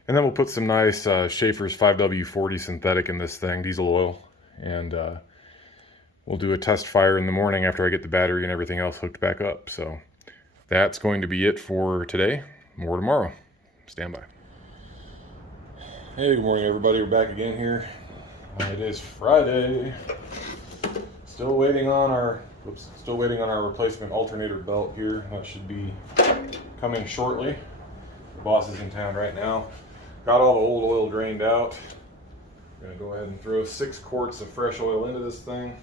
And then we'll put some nice Schaefer's 5W40 synthetic in this thing, diesel oil. And we'll do a test fire in the morning after I get the battery and everything else hooked back up. So that's going to be it for today. More tomorrow. Stand by. Hey, good morning everybody. We're back again here. It is Friday. Still waiting on our replacement alternator belt here. That should be coming shortly. The boss is in town right now. Got all the old oil drained out. I'm gonna go ahead and throw 6 quarts of fresh oil into this thing.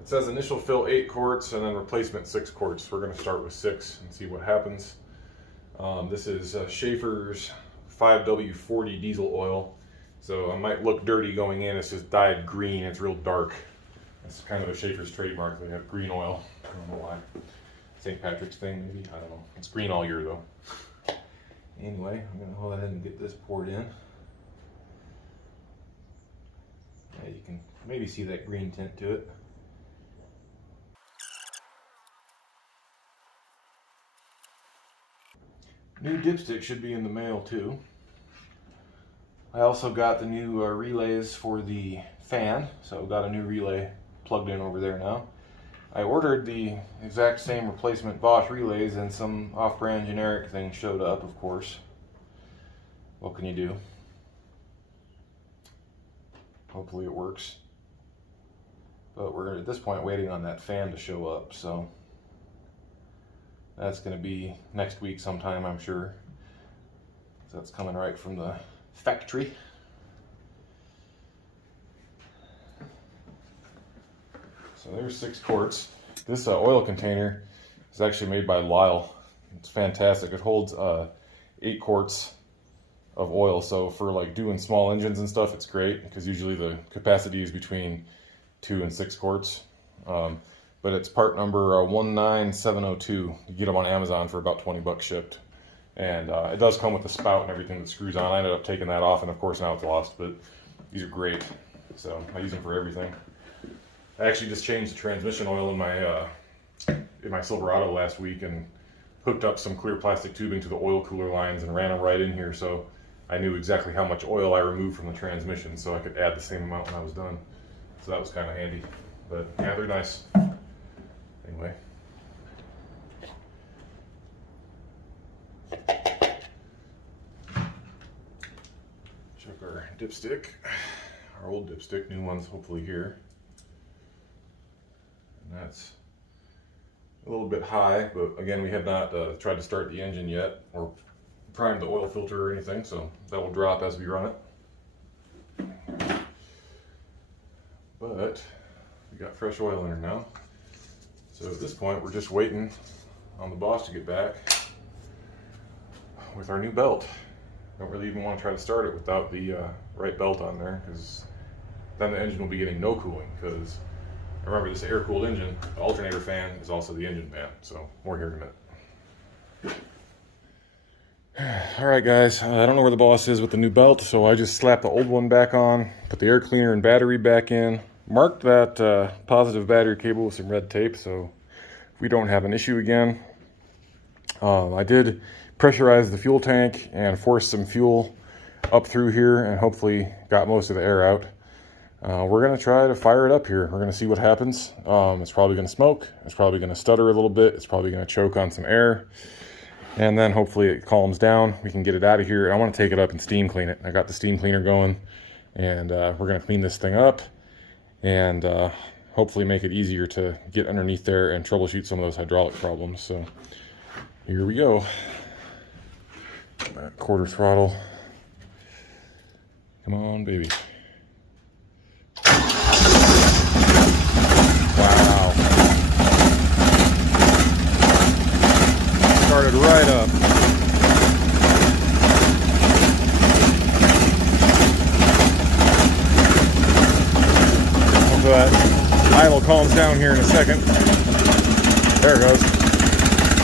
It says initial fill 8 quarts and then replacement 6 quarts. We're gonna start with 6 and see what happens. This is Schaefer's 5W40 diesel oil. So it might look dirty going in. It's just dyed green. It's real dark. That's kind of a Schaefer's trademark. They have green oil. I don't know why. St. Patrick's thing, maybe? I don't know. It's green all year though. Anyway, I'm gonna go ahead and get this poured in. Yeah, you can maybe see that green tint to it. New dipstick should be in the mail too. I also got the new relays for the fan, so got a new relay plugged in over there now. I ordered the exact same replacement Bosch relays and some off-brand generic thing showed up, of course. What can you do? Hopefully it works. But we're at this point waiting on that fan to show up, so that's going to be next week sometime, I'm sure. So that's coming right from the factory. So there's 6 quarts. This oil container is actually made by Lyle. It's fantastic. It holds 8 quarts of oil. So for like doing small engines and stuff, it's great because usually the capacity is between 2 and 6 quarts. But it's part number 19702. You get them on Amazon for about 20 bucks shipped. And it does come with the spout and everything that screws on. I ended up taking that off, and of course now it's lost, but these are great. So I use them for everything. I actually just changed the transmission oil in my Silverado last week and hooked up some clear plastic tubing to the oil cooler lines and ran them right in here, so I knew exactly how much oil I removed from the transmission, so I could add the same amount when I was done. So that was kind of handy. But yeah, they're nice. Anyway. Check our dipstick. Our old dipstick, new one's hopefully here. And that's a little bit high, but again, we have not tried to start the engine yet or primed the oil filter or anything, so that will drop as we run it. But we got fresh oil in there now. So at this point, we're just waiting on the boss to get back with our new belt. Don't really even want to try to start it without the right belt on there, because then the engine will be getting no cooling, because remember, this air-cooled engine, the alternator fan is also the engine fan, so more here in a minute. Alright guys, I don't know where the boss is with the new belt, so I just slapped the old one back on, put the air cleaner and battery back in, marked that positive battery cable with some red tape so we don't have an issue again. I did pressurize the fuel tank and force some fuel up through here and hopefully got most of the air out. We're going to try to fire it up here. We're going to see what happens. It's probably going to smoke. It's probably going to stutter a little bit. It's probably going to choke on some air. And then hopefully it calms down. We can get it out of here. I want to take it up and steam clean it. I got the steam cleaner going. And we're going to clean this thing up. And hopefully make it easier to get underneath there and troubleshoot some of those hydraulic problems. So here we go. Quarter throttle. Come on, baby. Wow. Started right up. Hopefully that idle calms down here in a second. There it goes.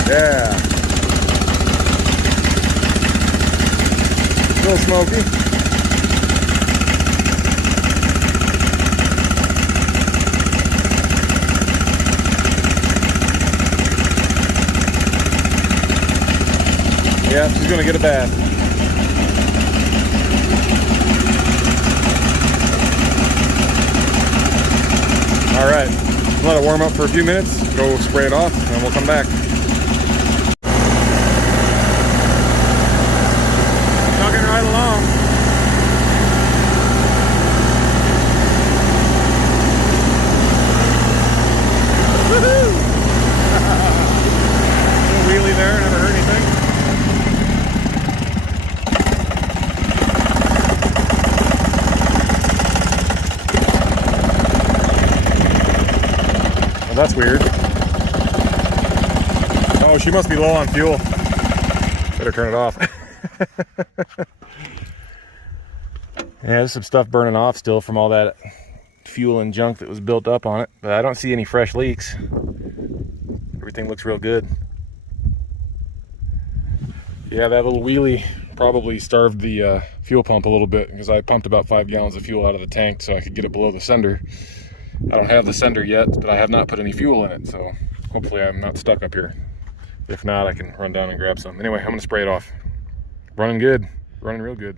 Yeah. A little smoky. Yeah, she's gonna get a bath. All right, let it warm up for a few minutes, go spray it off, and we'll come back. Chugging right along. Woohoo! Little wheelie there, never heard anything. That's weird. Oh, she must be low on fuel. Better turn it off. Yeah, there's some stuff burning off still from all that fuel and junk that was built up on it, but I don't see any fresh leaks. Everything looks real good. Yeah, that little wheelie probably starved the fuel pump a little bit, because I pumped about 5 gallons of fuel out of the tank so I could get it below the sender. I don't have the sender yet, but I have not put any fuel in it, so hopefully I'm not stuck up here. If not, I can run down and grab some. Anyway, I'm gonna spray it off. Running good, running real good.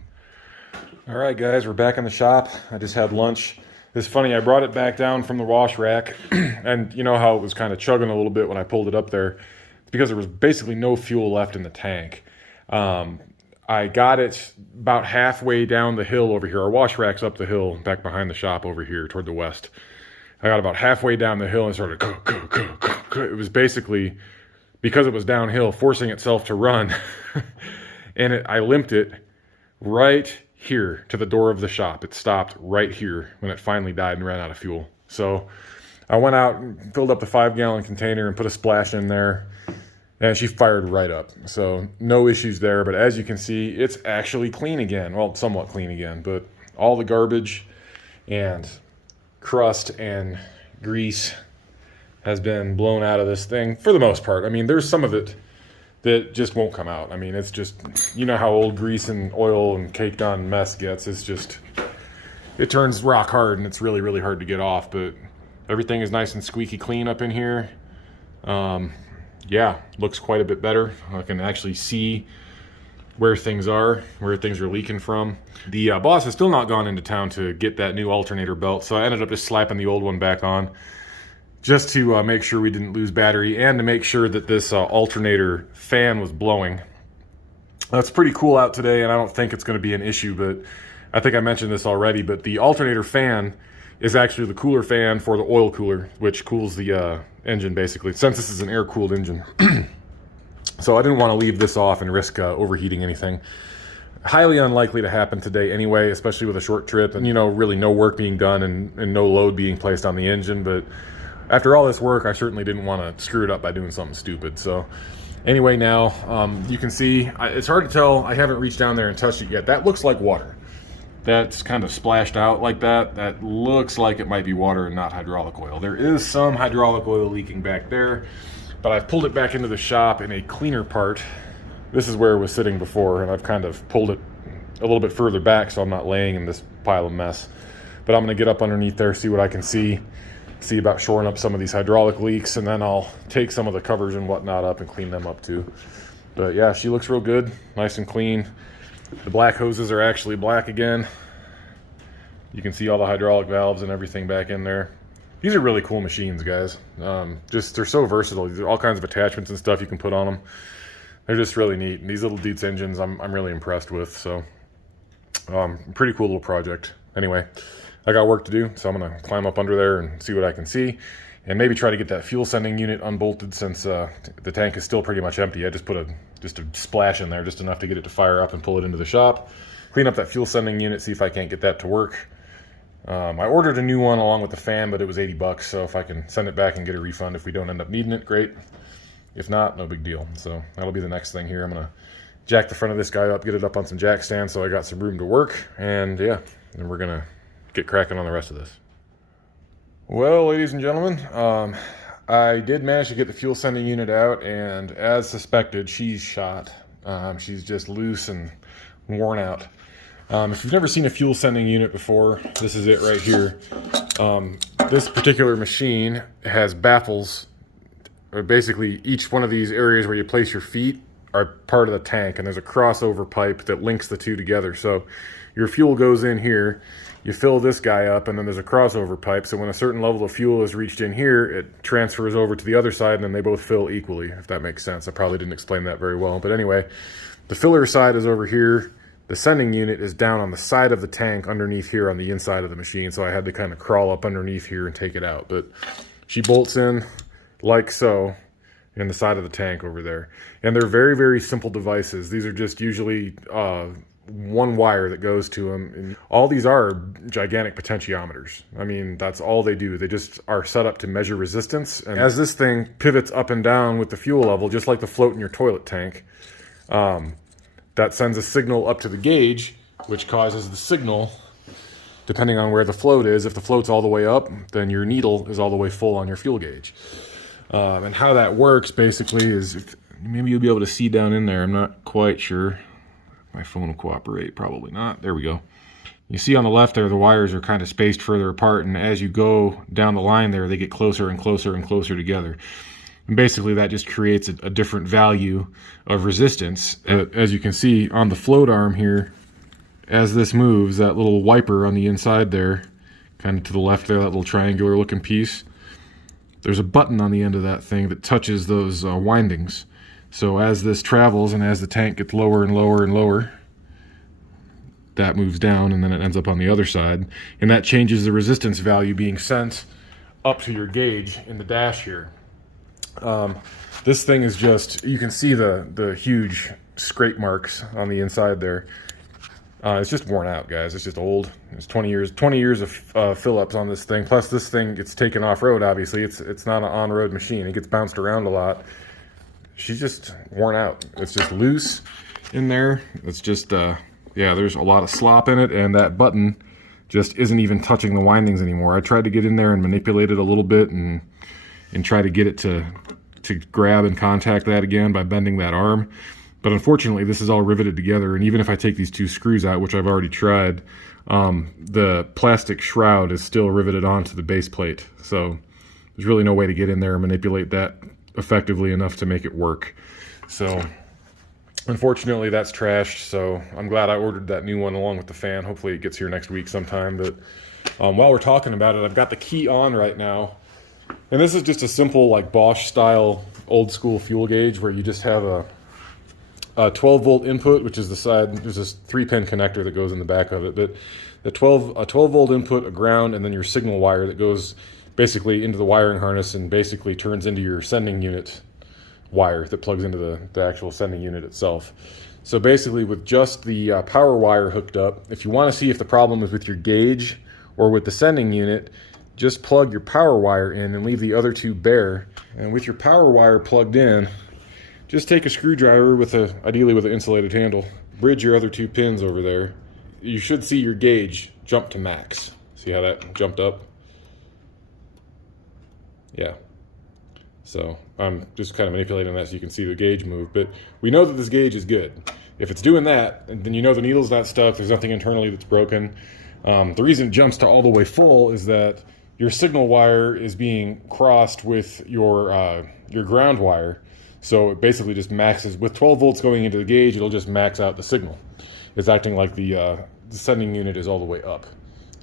All right, guys, we're back in the shop. I just had lunch. It's funny, I brought it back down from the wash rack, and you know how it was kind of chugging a little bit when I pulled it up there? It's because there was basically no fuel left in the tank. I got it about halfway down the hill over here. Our wash rack's up the hill, back behind the shop over here toward the west. I got about halfway down the hill and started it was basically, because it was downhill, forcing itself to run. And I limped it right here to the door of the shop. It stopped right here when it finally died and ran out of fuel. So I went out and filled up the 5-gallon container and put a splash in there, and she fired right up. So no issues there, but as you can see, it's actually clean again. Well, somewhat clean again, but all the garbage and crust and grease has been blown out of this thing for the most part. I mean, there's some of it that just won't come out. I mean, it's just, you know how old grease and oil and caked on mess gets. It's just, it turns rock hard, and it's really, really hard to get off, but everything is nice and squeaky clean up in here. Yeah, looks quite a bit better. I can actually see where things are leaking from. The boss has still not gone into town to get that new alternator belt, so I ended up just slapping the old one back on, just to make sure we didn't lose battery, and to make sure that this alternator fan was blowing. It's pretty cool out today, and I don't think it's going to be an issue, but I think I mentioned this already, but the alternator fan is actually the cooler fan for the oil cooler, which cools the engine basically, since this is an air-cooled engine. So I didn't want to leave this off and risk overheating anything. Highly unlikely to happen today anyway, especially with a short trip and, you know, really no work being done and no load being placed on the engine, but after all this work, I certainly didn't want to screw it up by doing something stupid. So anyway, now you can see, it's hard to tell. I haven't reached down there and touched it yet. That looks like water. That's kind of splashed out like that. That looks like it might be water and not hydraulic oil. There is some hydraulic oil leaking back there, but I've pulled it back into the shop in a cleaner part. This is where it was sitting before, and I've kind of pulled it a little bit further back so I'm not laying in this pile of mess. But I'm gonna get up underneath there, see what I can see about shoring up some of these hydraulic leaks, and then I'll take some of the covers and whatnot up and clean them up too. But yeah, she looks real good, nice and clean. The black hoses are actually black again. You can see all the hydraulic valves and everything back in there. These are really cool machines, guys. Just, they're so versatile. These are all kinds of attachments and stuff you can put on them. They're just really neat. And these little Dietz engines I'm really impressed with. So pretty cool little project. Anyway, I got work to do, so I'm gonna climb up under there and see what I can see, and maybe try to get that fuel sending unit unbolted, since the tank is still pretty much empty. I just put a splash in there, just enough to get it to fire up and pull it into the shop. Clean up that fuel sending unit, see if I can't get that to work. I ordered a new one along with the fan, but it was 80 bucks, so if I can send it back and get a refund if we don't end up needing it, great. If not, no big deal. So that'll be the next thing here. I'm gonna jack the front of this guy up, get it up on some jack stands so I got some room to work, and yeah, then we're gonna get cracking on the rest of this. Well, ladies and gentlemen, I did manage to get the fuel sending unit out, and as suspected, she's shot. She's just loose and worn out. If you've never seen a fuel sending unit before, this is it right here. This particular machine has baffles. Basically, each one of these areas where you place your feet are part of the tank, and there's a crossover pipe that links the two together. So your fuel goes in here, you fill this guy up, and then there's a crossover pipe, so when a certain level of fuel is reached in here, it transfers over to the other side, and then they both fill equally, if that makes sense. I probably didn't explain that very well, but anyway, the filler side is over here. The sending unit is down on the side of the tank underneath here on the inside of the machine, so I had to kind of crawl up underneath here and take it out. But she bolts in like so in the side of the tank over there. And they're very, very simple devices. These are just usually one wire that goes to them. And all these are gigantic potentiometers. I mean, that's all they do. They just are set up to measure resistance. And as this thing pivots up and down with the fuel level, just like the float in your toilet tank, that sends a signal up to the gauge, which causes the signal, depending on where the float is. If the float's all the way up, then your needle is all the way full on your fuel gauge. And how that works basically is, maybe you'll be able to see down in there. I'm not quite sure. My phone will cooperate, probably not. There we go. You see on the left there, the wires are kind of spaced further apart, and as you go down the line there, they get closer and closer and closer together. And basically that just creates a different value of resistance. As you can see on the float arm here, as this moves, that little wiper on the inside there, kind of to the left there, that little triangular looking piece, there's a button on the end of that thing that touches those windings. So as this travels and as the tank gets lower and lower and lower, that moves down and then it ends up on the other side. And that changes the resistance value being sent up to your gauge in the dash here. This thing is just, you can see the huge scrape marks on the inside there. It's just worn out, guys. It's just old. It's 20 years of fill-ups on this thing. Plus this thing gets taken off-road, obviously. It's not an on-road machine. It gets bounced around a lot. She's just worn out. It's just loose in there. It's just, yeah, there's a lot of slop in it, and that button just isn't even touching the windings anymore. I tried to get in there and manipulate it a little bit and try to get it to grab and contact that again by bending that arm. But unfortunately, this is all riveted together, and even if I take these two screws out, which I've already tried, the plastic shroud is still riveted onto the base plate. So there's really no way to get in there and manipulate that effectively enough to make it work. So unfortunately, that's trashed. So I'm glad I ordered that new one along with the fan. Hopefully it gets here next week sometime. But while we're talking about it, I've got the key on right now. And this is just a simple, like, Bosch style old school fuel gauge where you just have a 12 volt input, which is the side. There's this 3-pin connector that goes in the back of it. But a 12 volt input, a ground, and then your signal wire that goes basically into the wiring harness and basically turns into your sending unit wire that plugs into the actual sending unit itself. So basically, with just the power wire hooked up, if you want to see if the problem is with your gauge or with the sending unit, just plug your power wire in and leave the other two bare. And with your power wire plugged in, just take a screwdriver ideally with an insulated handle, bridge your other two pins over there. You should see your gauge jump to max. See how that jumped up? Yeah. So I'm just kind of manipulating that so you can see the gauge move. But we know that this gauge is good. If it's doing that, then you know the needle's not stuck. There's nothing internally that's broken. The reason it jumps to all the way full is that your signal wire is being crossed with your ground wire. So it basically just maxes. With 12 volts going into the gauge, it'll just max out the signal. It's acting like the sending unit is all the way up.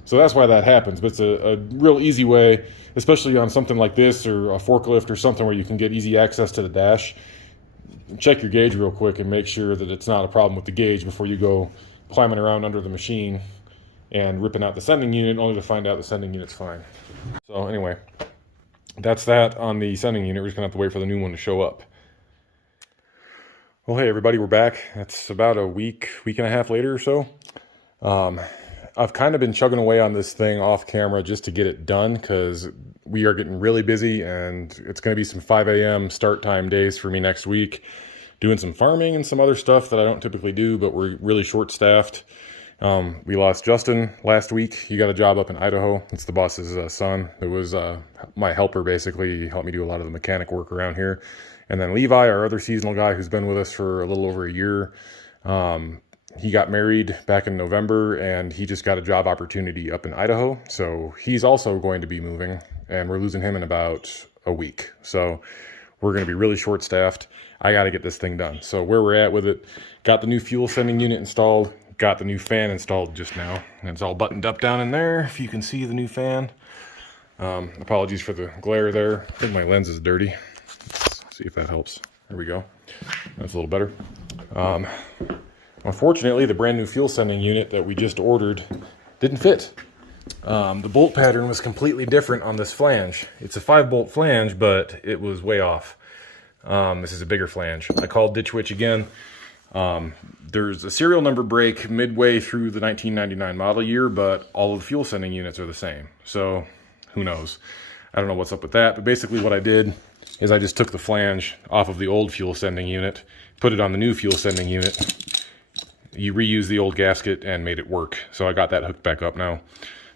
So that's why that happens. But it's a real easy way, especially on something like this or a forklift or something where you can get easy access to the dash. Check your gauge real quick and make sure that it's not a problem with the gauge before you go climbing around under the machine and ripping out the sending unit only to find out the sending unit's fine. So anyway, that's that on the sending unit. We're just gonna have to wait for the new one to show up. Well, hey everybody, we're back. It's about a week and a half later or so. I've kind of been chugging away on this thing off camera just to get it done because we are getting really busy and it's going to be some 5 a.m. start time days for me next week, doing some farming and some other stuff that I don't typically do, but we're really short staffed. We lost Justin last week. He got a job up in Idaho. It's the boss's son. It was my helper, basically. He helped me do a lot of the mechanic work around here. And then Levi, our other seasonal guy who's been with us for a little over a year, he got married back in November and he just got a job opportunity up in Idaho. So he's also going to be moving and we're losing him in about a week. So we're going to be really short staffed. I got to get this thing done. So where we're at with it, got the new fuel sending unit installed, got the new fan installed just now. And it's all buttoned up down in there. If you can see the new fan. Apologies for the glare there. I think my lens is dirty. Let's see if that helps. There we go. That's a little better. Unfortunately, the brand new fuel sending unit that we just ordered didn't fit. The bolt pattern was completely different on this flange. It's a 5-bolt flange, but it was way off. This is a bigger flange. I called Ditch Witch again. There's a serial number break midway through the 1999 model year, but all of the fuel sending units are the same. So who knows? I don't know what's up with that, but basically what I did is I just took the flange off of the old fuel sending unit, put it on the new fuel sending unit. You reuse the old gasket and made it work. So I got that hooked back up now.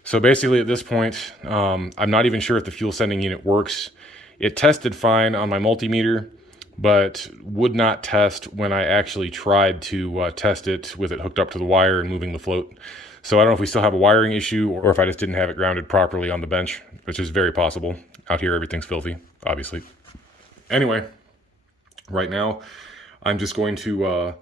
So basically at this point, I'm not even sure if the fuel sending unit works. It tested fine on my multimeter, but would not test when I actually tried to test it with it hooked up to the wire and moving the float. So I don't know if we still have a wiring issue or if I just didn't have it grounded properly on the bench, which is very possible. Out here, everything's filthy, obviously. Anyway, right now, I'm just going to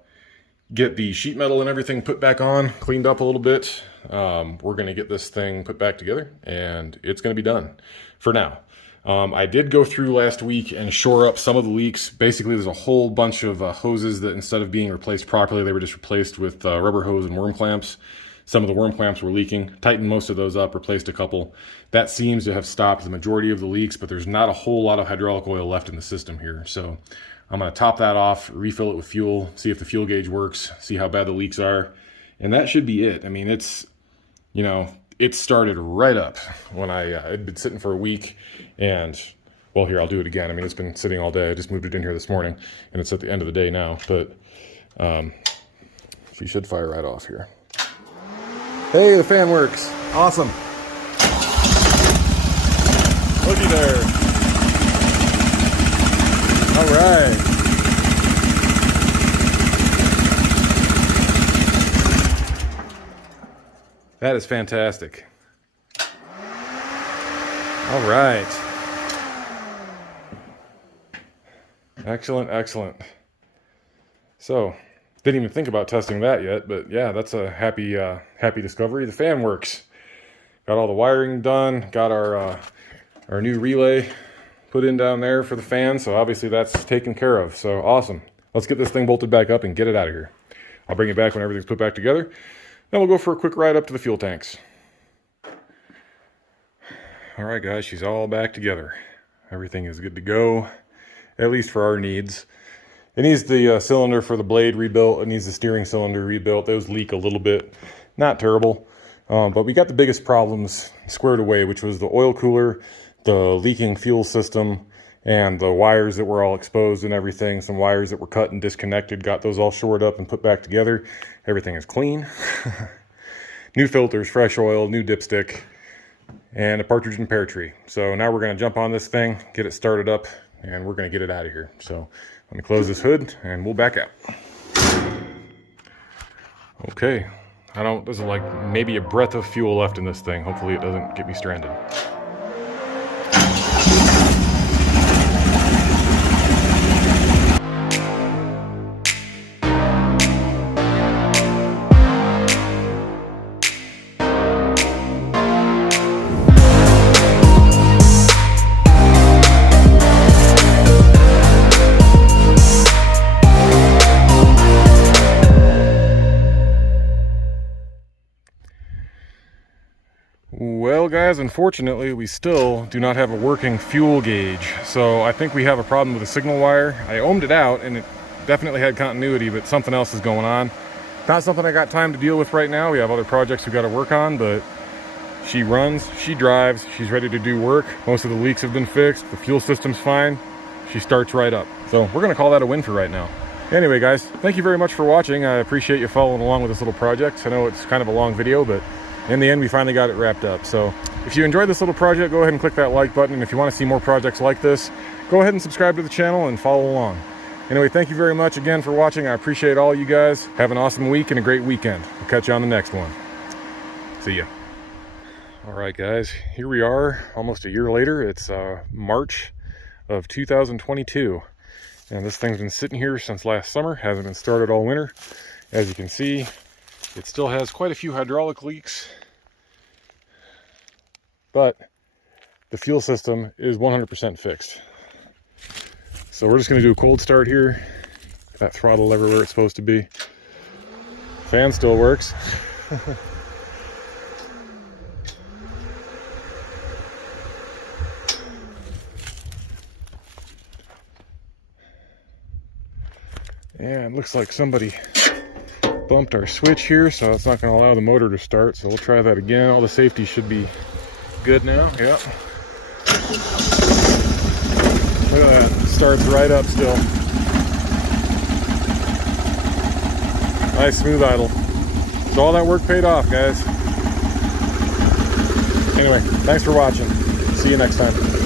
get the sheet metal and everything put back on, cleaned up a little bit. We're going to get this thing put back together, and it's going to be done for now. I did go through last week and shore up some of the leaks. Basically, there's a whole bunch of hoses that instead of being replaced properly, they were just replaced with rubber hose and worm clamps. Some of the worm clamps were leaking. Tightened most of those up, replaced a couple. That seems to have stopped the majority of the leaks, but there's not a whole lot of hydraulic oil left in the system here. So I'm going to top that off, refill it with fuel, see if the fuel gauge works, see how bad the leaks are. And that should be it. I mean, it's, you know, it started right up when I'd been sitting for a week, and well, here, I'll do it again. I mean, it's been sitting all day. I just moved it in here this morning, and it's at the end of the day now, but she should fire right off here. Hey, the fan works. Awesome. Looky there. All right. That is fantastic. All right. Excellent, excellent. So, didn't even think about testing that yet, but yeah, that's a happy discovery. The fan works. Got all the wiring done. Got our new relay put in down there for the fan, so obviously that's taken care of. So awesome. Let's get this thing bolted back up and get it out of here. I'll bring it back when everything's put back together. Then we'll go for a quick ride up to the fuel tanks. All right, guys, she's all back together. Everything is good to go, at least for our needs. It needs the cylinder for the blade rebuilt. It needs the steering cylinder rebuilt. Those leak a little bit. Not terrible. But we got the biggest problems squared away, which was the oil cooler, the leaking fuel system, and the wires that were all exposed and everything. Some wires that were cut and disconnected. Got those all shored up and put back together. Everything is clean. New filters, fresh oil, new dipstick, and a partridge and pear tree. So now we're going to jump on this thing, get it started up, and we're going to get it out of here. So let me close this hood and we'll back out. Okay, there's like maybe a breath of fuel left in this thing. Hopefully it doesn't get me stranded. Well, guys, unfortunately, we still do not have a working fuel gauge. So I think we have a problem with the signal wire. I ohmed it out, and it definitely had continuity, but something else is going on. Not something I got time to deal with right now. We have other projects we got to work on, but she runs, she drives, she's ready to do work. Most of the leaks have been fixed. The fuel system's fine. She starts right up. So we're going to call that a win for right now. Anyway, guys, thank you very much for watching. I appreciate you following along with this little project. I know it's kind of a long video, but in the end, we finally got it wrapped up. So if you enjoyed this little project, go ahead and click that like button. And if you want to see more projects like this, go ahead and subscribe to the channel and follow along. Anyway, thank you very much again for watching. I appreciate all you guys. Have an awesome week and a great weekend. We'll catch you on the next one. See ya. All right, guys, here we are almost a year later. It's March of 2022. And this thing's been sitting here since last summer. Hasn't been started all winter. As you can see, it still has quite a few hydraulic leaks, but the fuel system is 100% fixed. So we're just going to do a cold start here. That throttle lever where it's supposed to be. Fan still works. Yeah, it looks like somebody bumped our switch here, so it's not going to allow the motor to start. So we'll try that again. All the safety should be good now. Yep. Look at that. It starts right up still. Nice smooth idle. So all that work paid off, guys. Anyway, thanks for watching. See you next time.